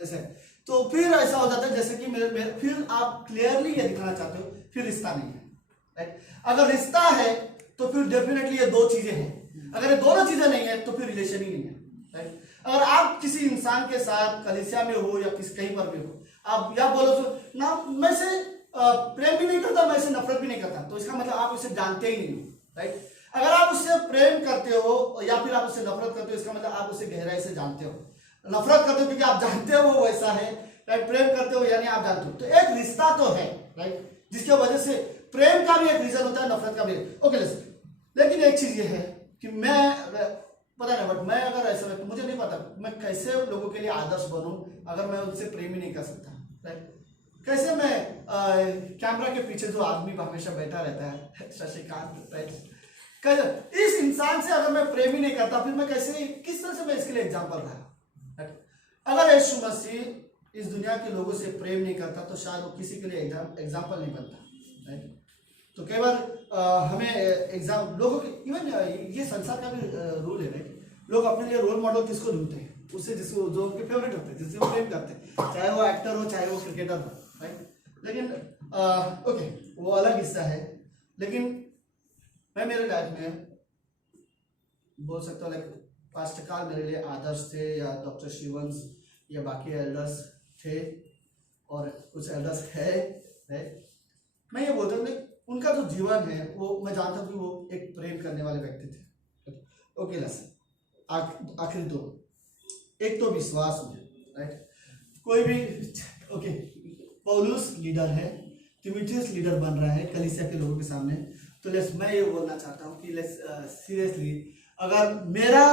ऐसे। तो फिर ऐसा हो जाता है जैसे कि मेरे फिर आप क्लियरली ये दिखाना चाहते हो फिर रिश्ता नहीं है, राइट। अगर रिश्ता है तो फिर डेफिनेटली ये 2 चीजें हैं, अगर ये दोनों चीजें नहीं है तो फिर रिलेशन ही नहीं है, राइट। अगर आप किसी इंसान के साथ कलीसिया में हो या किसी कहीं पर भी हो, आप या बोलो तो ना मैं से प्रेम भी नहीं करता, मैं से नफरत भी नहीं करता, तो इसका मतलब आप उसे जानते ही नहीं हो, राइट। अगर आप उससे प्रेम करते हो या फिर आप उससे नफरत करते हो, इसका मतलब आप उसे गहराई से जानते हो। नफरत करते हो क्योंकि आप जानते हो वो वैसा है, राइट। प्रेम करते हो यानी आप जानते हो, तो एक रिश्ता तो है, राइट, जिसकी वजह से प्रेम का भी एक रीजन होता है, नफरत का भी, ओके। लेकिन एक चीज ये है कि मैं पता नहीं, बट मैं अगर ऐसा तो मुझे नहीं पता मैं कैसे लोगों के लिए आदर्श बनूं अगर मैं उनसे प्रेम ही नहीं कर सकता, राइट। कैसे मैं कैमरा के पीछे जो आदमी हमेशा बैठा रहता है शशिकांत, राइट, इस इंसान से अगर मैं प्रेम ही नहीं करता फिर मैं कैसे, किस तरह से मैं इसके लिए एग्जाम्पल रहा, राइट। अगर यीशु मसीह इस दुनिया के लोगों से प्रेम नहीं करता तो शायद वो किसी के लिए एग्जाम्पल नहीं बनता, राइट। तो कई बार हमें एग्जाम लोगों के इवन ये संसार का भी रूल है, राइट। लोग अपने लिए रोल मॉडल किसको ढूंढते हैं, उससे जिसको जो उनके फेवरेट होते हैं, जिससे वो प्रेम करते हैं, चाहे वो एक्टर हो चाहे वो क्रिकेटर हो, राइट। लेकिन ओके वो अलग हिस्सा है। लेकिन मैं मेरे लाइफ में बोल सकता हूँ लाइक पास्टर कार्ल मेरे लिए आदर्श थे, या डॉक्टर शिवंस या बाकी एल्डर्स थे, और कुछ एल्डर्स है। मैं ये बोलता हूँ उनका जो जीवन है वो मैं जानता हूँ कि वो एक प्रेम करने वाले व्यक्ति थे, ओके। आखिरी 2, एक तो विश्वास में, राइट। कोई भी ओके पौलुस लीडर है, तिमुथियुस लीडर बन रहा है कलीसिया के लोगों के सामने, तो मैं ये बोलना चाहता हूँ कि सीरियसली अगर मेरा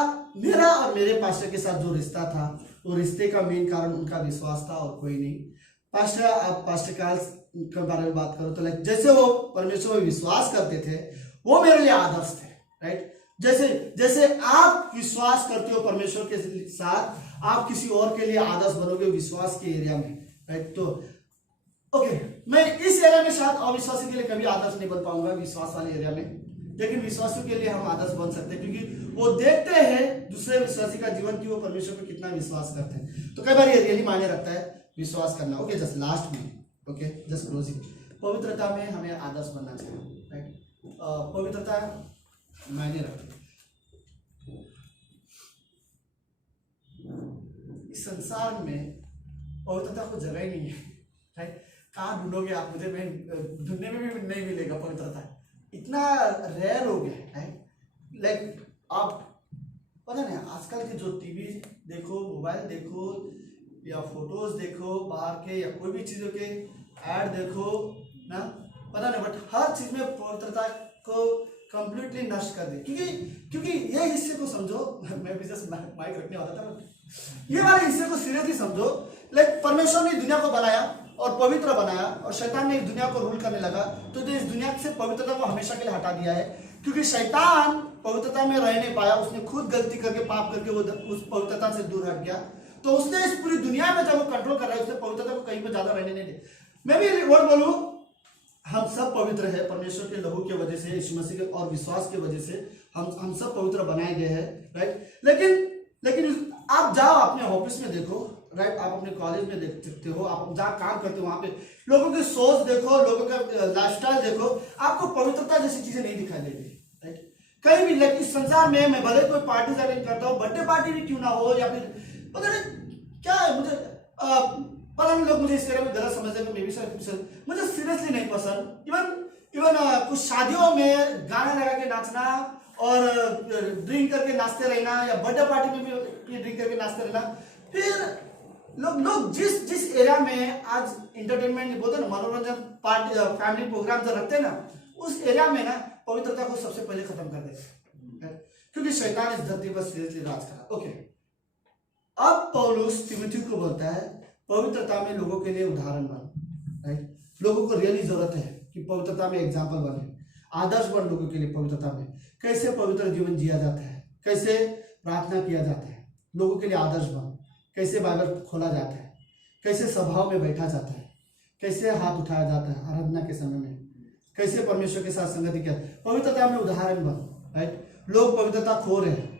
और मेरे पास्टर के साथ जो रिश्ता था, वो रिश्ते का मेन कारण उनका विश्वास था और कोई नहीं। पास्टर, आप पास्टर कार्ल्स के बारे में बात करो तो जैसे वो परमेश्वर में विश्वास करते थे, वो मेरे लिए आदर्श थे, राइट। जैसे आप विश्वास करते हो परमेश्वर के साथ, आप किसी और के लिए आदर्श बनोगे विश्वास के एरिया में, राइट। तो ओके, मैं इस एरिया में शायद अविश्वासी के लिए कभी आदर्श नहीं बन पाऊंगा, विश्वास वाले एरिया में, लेकिन विश्वासियों के लिए हम आदर्श बन सकते हैं, क्योंकि वो देखते हैं दूसरे विश्वासी का जीवन कि वो परमेश्वर पर कितना विश्वास करते हैं। तो कई बार ये रियली मायने रखता है विश्वास करना। ओके, जस्ट लास्ट में, ओके, जस्ट क्लोजिंग, पवित्रता में हमें आदर्श बनना चाहिए, राइट। पवित्रता मायने रखती है। इस संसार में पवित्रता को जगह ही नहीं है, राइट। कहाँ ढूंढोगे आप मुझे? मैं ढूंढने में भी नहीं मिलेगा पवित्रता, इतना रेयर हो गया है। लाइक आप पता नहीं, आजकल के जो टीवी देखो, मोबाइल देखो या फोटोज देखो बाहर के, या कोई भी चीज़ों के ऐड देखो ना, पता नहीं, बट हर चीज़ में पवित्रता को कंप्लीटली नष्ट कर दे। क्योंकि ये हिस्से को समझो, मैं भी जस्ट माइक रखने वाला था, ये वाले हिस्से को सीरियसली समझो। लाइक परमेश्वर ने दुनिया को बनाया और पवित्र बनाया, और शैतान ने इस दुनिया को रूल करने लगा, तो इस दुनिया से पवित्रता को हमेशा के लिए हटा दिया है। क्योंकि शैतान पवित्रता में रह नहीं पाया, उसने खुद गलती करके, पाप करके वो उस पवित्रता से दूर हट गया। तो उसने इस पूरी दुनिया में जब वो कंट्रोल कर रहा है, उसने पवित्रता को कहीं पर ज्यादा रहने नहीं दिया। मैं भी एक वर्ड बोलूं, हम सब पवित्र है परमेश्वर के लहू की वजह से, यीशु मसीह के और विश्वास की वजह से हम सब पवित्र बनाए गए हैं, राइट। लेकिन आप जाओ अपने ऑफिस में देखो, राइट, आप अपने कॉलेज में देख सकते हो, आप जहाँ काम करते हो वहां पे लोगों की सोच देखो, लोगों का लाइफस्टाइल देखो, आपको पवित्रता जैसी चीजें नहीं दिखाई देगी, राइट। कहीं भी लेकिन इस संसार में मैं भले कोई पार्टी अरेंज करता हूँ, बर्थडे पार्टी भी क्यों ना हो, या फिर पता नहीं क्या है, मुझे पता नहीं, लोग मुझे इस तरह में गलत समझते हैं, मे भी मुझे सीरियसली नहीं पसंद। इवन कुछ शादियों में गाना लगा के नाचना और ड्रिंक करके नाचते रहना, या बर्थडे पार्टी में भी ड्रिंक करके नाचते रहना। फिर लोग जिस एरिया में आज इंटरटेनमेंट बोलते हैं ना, मनोरंजन पार्टी, फैमिली प्रोग्राम जो रखते हैं ना, उस एरिया में ना पवित्रता को सबसे पहले खत्म कर देते हैं, क्योंकि शैतान इस धरती पर सीरियसली राज करा। ओके, अब पौलुस तीमुथियुस को बोलता है पवित्रता में लोगों के लिए उदाहरण बन, राइट। लोगों को रियली जरूरत है कि पवित्रता में एग्जाम्पल बने, आदर्श बन लोगों के लिए पवित्रता में, कैसे पवित्र जीवन जिया जाता है, कैसे प्रार्थना किया जाता है, लोगों के लिए आदर्श बन, कैसे बाइबल खोला जाता है, कैसे सभाओं में बैठा जाता है, कैसे हाथ उठाया जाता है आराधना के समय में, कैसे परमेश्वर के साथ संगति किया, पवित्रता में उदाहरण बन, राइट। लोग पवित्रता खो रहे हैं,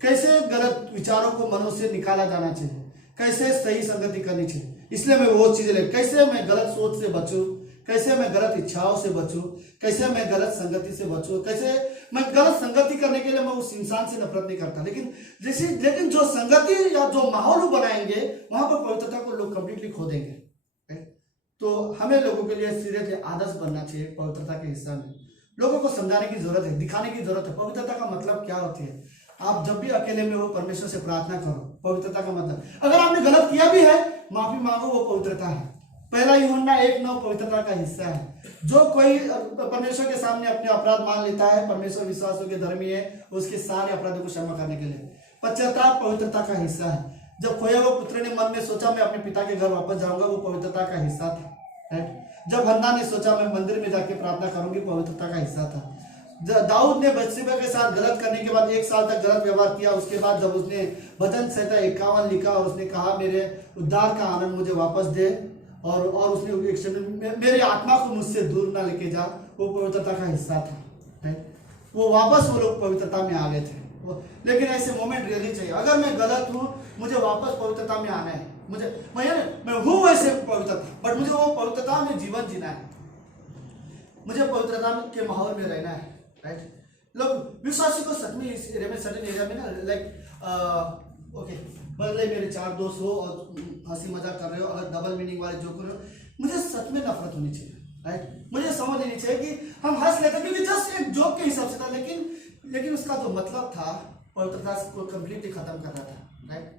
कैसे गलत विचारों को मनों से निकाला जाना चाहिए, कैसे सही संगति करनी चाहिए। इसलिए मैं वो चीजें कैसे मैं गलत सोच से बचूं, कैसे मैं गलत इच्छाओं से बचूं, कैसे मैं गलत संगति से बचूं, कैसे मैं गलत संगति करने के लिए मैं उस इंसान से नफरत नहीं करता, लेकिन जो संगति या जो माहौल बनाएंगे वहां पर पवित्रता को लोग कंप्लीटली खो देंगे। तो हमें लोगों के लिए सीरियसली आदर्श बनना चाहिए पवित्रता के हिस्सा में। लोगों को समझाने की जरूरत है, दिखाने की जरूरत है पवित्रता का मतलब क्या होती है। आप जब भी अकेले में हो परमेश्वर से प्रार्थना करो, पवित्रता का मतलब, अगर आपने गलत किया भी है माफी मांगो, वो पवित्रता है। पहला यूहन्ना 1:9 पवित्रता का हिस्सा है। जो कोई परमेश्वर के सामने अपने अपराध मान लेता है, परमेश्वर विश्वास के धर्मी है, उसके सारे अपराधों को क्षमा करने के लिए। पश्चाताप पवित्रता का हिस्सा है। जब खोए हुए पुत्र ने मन में सोचा मैं अपने पिता के घर वापस जाऊंगा, वो पवित्रता का हिस्सा था, राइट। जब हन्ना ने सोचा मैं मंदिर में जाके प्रार्थना करूंगी, पवित्रता का हिस्सा था। दाऊद ने बत्शेबा के साथ गलत करने के बाद 1 साल तक गलत व्यवहार किया, उसके बाद जब उसने भजन संहिता 51 लिखा और उसने कहा मेरे उद्धार का आनंद मुझे वापस दे, और उसने मेरी आत्मा को मुझसे दूर ना लेके जा, वो पवित्रता का हिस्सा था, राइट। वो वापस वो लोग पवित्रता में आ गए थे। लेकिन ऐसे मोमेंट रियली चाहिए। अगर मैं गलत हूँ, मुझे वापस पवित्रता में आना है, मैं हूँ वैसे पवित्रता, बट मुझे वो पवित्रता में जीवन जीना है, मुझे पवित्रता के माहौल में रहना है, राइट। लोग विश्वासी को सच में इस एरिया में, सर्टेन एरिया में ना, लाइक ओके, भले मेरे 4 दोस्त हो और हंसी मजाक कर रहे हो, अगर डबल मीनिंग वाले जोक कर रहे हो, मुझे सच में नफरत होनी चाहिए, राइट। मुझे समझ लेनी चाहिए कि हम हंस लेते हैं क्योंकि जस्ट एक जोक के हिसाब से था, लेकिन उसका जो मतलब था पवित्रता को कंप्लीटली खत्म कर रहा था, राइट।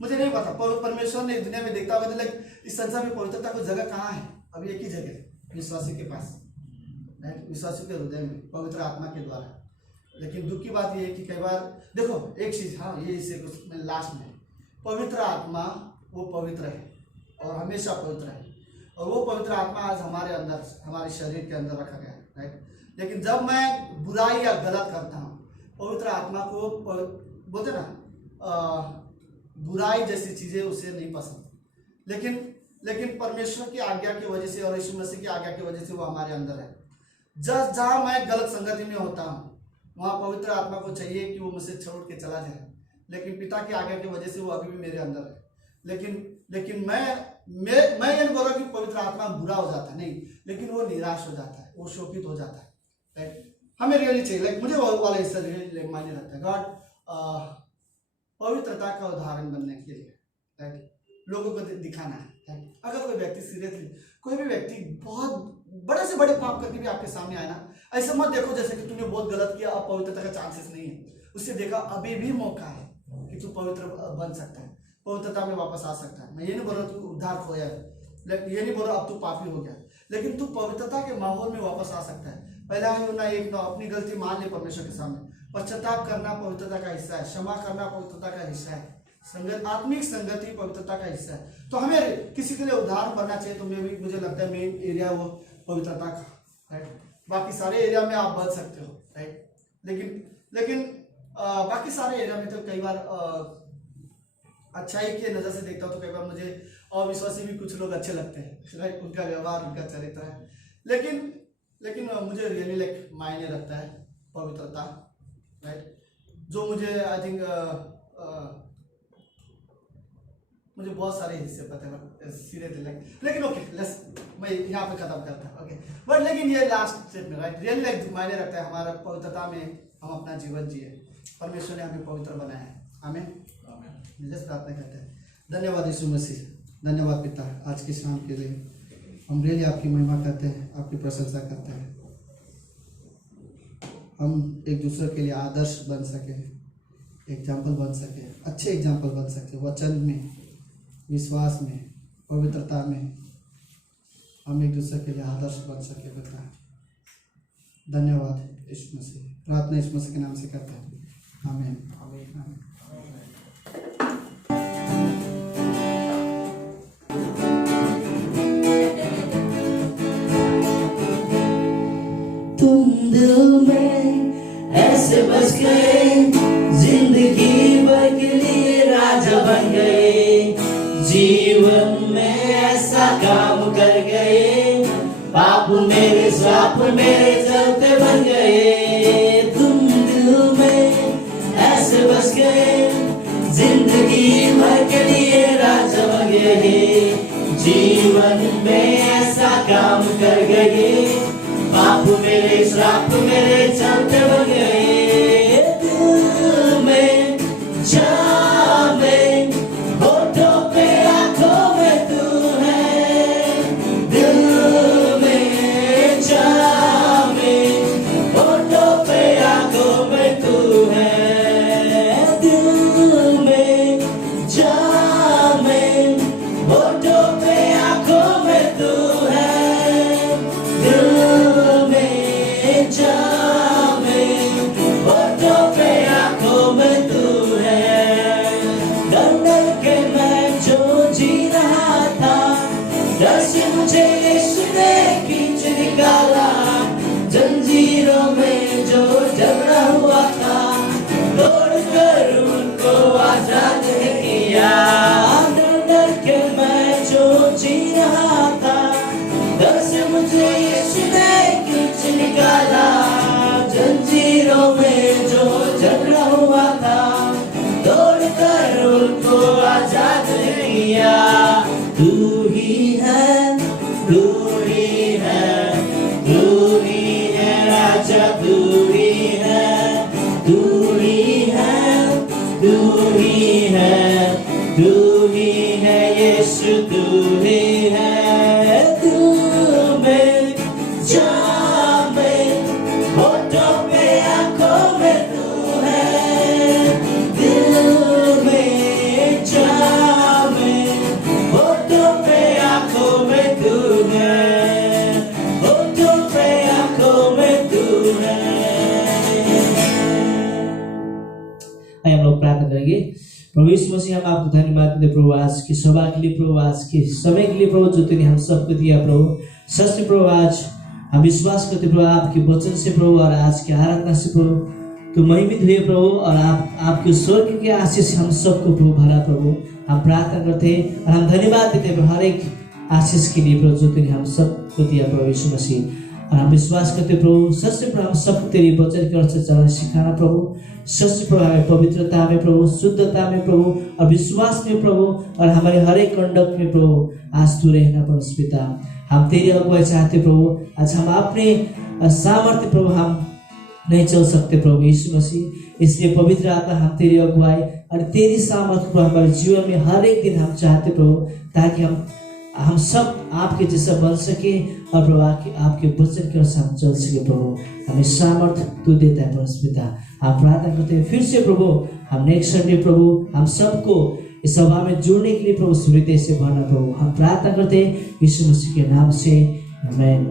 मुझे नहीं पता परमेश्वर ने दुनिया में देखता होगा, तो लाइक इस संसार में पवित्रता को जगह कहाँ है? अभी एक ही जगह, विश्वासी के पास, राइट, विश्वासी के हृदय में पवित्र आत्मा के द्वारा। लेकिन दुख की बात यह है कि कई बार देखो एक चीज, हाँ ये इससे कुछ मैं लास्ट में, पवित्र आत्मा वो पवित्र है और हमेशा पवित्र है, और वो पवित्र आत्मा आज हमारे अंदर, हमारे शरीर के अंदर रखा गया है, राइट। लेकिन जब मैं बुराई या गलत करता हूँ, पवित्र आत्मा को बोलते ना बुराई जैसी चीजें उसे नहीं पसंद, लेकिन परमेश्वर की आज्ञा की वजह से और यीशु मसीह की आज्ञा की वजह से वो हमारे अंदर है। जहाँ मैं गलत संगति में होता हूँ वहाँ पवित्र आत्मा को चाहिए कि वो मुझसे छोड़ के चला जाए, लेकिन पिता की आज्ञा की वजह से वो अभी भी मेरे अंदर है। लेकिन मैं ये नहीं बोल रहा कि पवित्र आत्मा बुरा हो जाता है, नहीं, लेकिन वो निराश हो जाता है, वो शोकित हो जाता है, राइट। हमें रियली चाहिए, लाइक मुझे वो वाला हिस्सा मायने रखता है। गॉड पवित्रता का उदाहरण बनने के लिए, राइट, लोगों को दिखाना है, राइट। अगर कोई व्यक्ति सीरियसली, कोई भी व्यक्ति बहुत बड़े से बड़े पाप करके भी आपके सामने आए ना, ऐसे मत देखो जैसे कि तुमने बहुत गलत किया, अब पवित्रता का चांसेस नहीं है। उससे देखा अभी भी मौका है कि तू पवित्र बन सकता है, पवित्रता में वापस आ सकता है। मैं ये नहीं बोल रहा तू उद्धार खोया है, ये नहीं बोल रहा अब तू पापी हो गया, लेकिन तू पवित्रता के माहौल में वापस आ सकता है। पहला यूहन्ना 1:9, अपनी गलती मान ले परमेश्वर के सामने, पश्चाताप करना पवित्रता का हिस्सा है, क्षमा करना पवित्रता का हिस्सा है, संगत, आत्मिक संगति पवित्रता का हिस्सा है। तो हमें किसी के लिए उदाहरण बनना चाहिए, तो मुझे लगता है मेन एरिया वो पवित्रता का, राइट। बाकी सारे एरिया में आप बच सकते हो, राइट, लेकिन बाकी सारे एरिया में तो कई बार अच्छाई के नजर से देखता हूँ तो कई बार मुझे अविश्वासी भी कुछ लोग अच्छे लगते हैं, राइट, उनका व्यवहार, उनका चरित्र है, लेकिन मुझे रियली लाइक मायने रखता है पवित्रता, राइट, जो मुझे आई थिंक मुझे बहुत सारे हिस्से पता है सीरियसली, लेकिन ओके मैं यहाँ पे खत्म करता हूँ, ओके। बट लेकिन ये लास्ट स्टेप में, राइट, रियली लाइक मायने रखता है हमारा पवित्रता में हम अपना जीवन जिए। परमेश्वर ने हमें पवित्र बनाया है, आमीन। जस्ट प्रार्थना करते हैं। धन्यवाद यीशु मसीह, धन्यवाद पिता आज की शाम के लिए। हम रियली आपकी महिमा करते हैं, आपकी प्रशंसा करते हैं। हम एक दूसरे के लिए आदर्श बन सके, एग्जाम्पल बन सके, अच्छे एग्जाम्पल बन सके, वचन में, विश्वास में, पवित्रता में हम एक दूसरे के लिए आदर्श बन सके पिता। धन्यवाद यीशु मसीह, प्रार्थना यीशु मसीह के नाम से करते हैं, आमीन, आमीन, आमीन। तुम दिल में ऐसे बस गए, जिंदगी भर के लिए राजा बन गए, जीवन में ऐसा काम कर गए, पाप मेरे श्राप मेरे चलते बन गए। तुम दिल में ऐसे बस गए, जिंदगी भर के लिए राजा बन गए, जीवन में ऐसा काम कर गए, पाप मेरे श्राप मेरे चलते बन गए। दिल में जामे, होठों पे आंखों में तू है, दिल में जामे, होठों पे आंखों में तू है, दिल में जामे, होठों पे आंखों में तू है, दिल जामे, होठों पे आंखों में तू है। डर के मैं जो जी रहा था, डर से मुझे यीशु ने खींच निकाला, जंजीरों में जो जकड़ा हुआ था, तोड़ कर उनको आजाद किया। डर के मैं जो जी रहा था, डर से मुझे यीशु ने खींच निकाला, जंजीरों में जो झगड़ा हुआ था, तोड़ कर उनको आजाद किया। तू ही है, तू ही है, तू ही है राजा, तू ही है, तू ही है, तू ही है, तू ही है यीशु, तू ही है। तू में जामे, होठों पे आंखों में तू है, दिल में जामे, होठों पे आंखों में तू है, होठों पे आंखों आइए हम लोग प्रार्थना करेंगे। प्रभु यीशु मसीह, हम आपको धन्यवाद देते प्रभु आज की सभा के लिए, प्रभु आज के समय के लिए प्रभु, जो तूने हम सबको दिया प्रभु। सच में प्रभु आज हम विश्वास करते प्रभु आपके वचन से प्रभु, और आज की आराधना से प्रभु तो महिमित हुए प्रभु, और आपके स्वर्ग के आशीष से हम सबको प्रभु भरा प्रभु। हम प्रार्थना करते हैं और हम धन्यवाद देते प्रभु हर एक आशीष के लिए प्रभु, जो तूने हम सबको दिया प्रभु यीशु मसीह। और हम विश्वास करते प्रभु, सच से प्रभु हम सबको तेरी वचन के अनुसार चलना सिखाना प्रभु। सच से प्रभु हमें पवित्रता में प्रभु, शुद्धता में प्रभु, और विश्वास में प्रभु, और हमारे हर एक कंडक्ट में प्रभु आज तू रहना परमेश्वर पिता। हम तेरी अगुवाई चाहते प्रभु। आज हम अपने सामर्थ्य प्रभु हम नहीं चल सकते प्रभु यीशु मसीह, इसलिए पवित्र आत्मा हम तेरी अगुवाई और तेरी सामर्थ्य प्रभु हमारे जीवन में हर एक दिन हम चाहते प्रभु, ताकि हम सब आपके जैसा बन सके, और प्रभु आपके वचन के अनुसार हम चल सके प्रभु। हमें सामर्थ्य तू देता है परमेश्वर पिता। हम प्रार्थना करते हैं फिर से प्रभु, हम नेक्स्ट संडे प्रभु हम सबको इस सभा में जुड़ने के लिए प्रभु हृदय से भरना प्रभु। हम प्रार्थना करते हैं यीशु मसीह के नाम से, आमीन।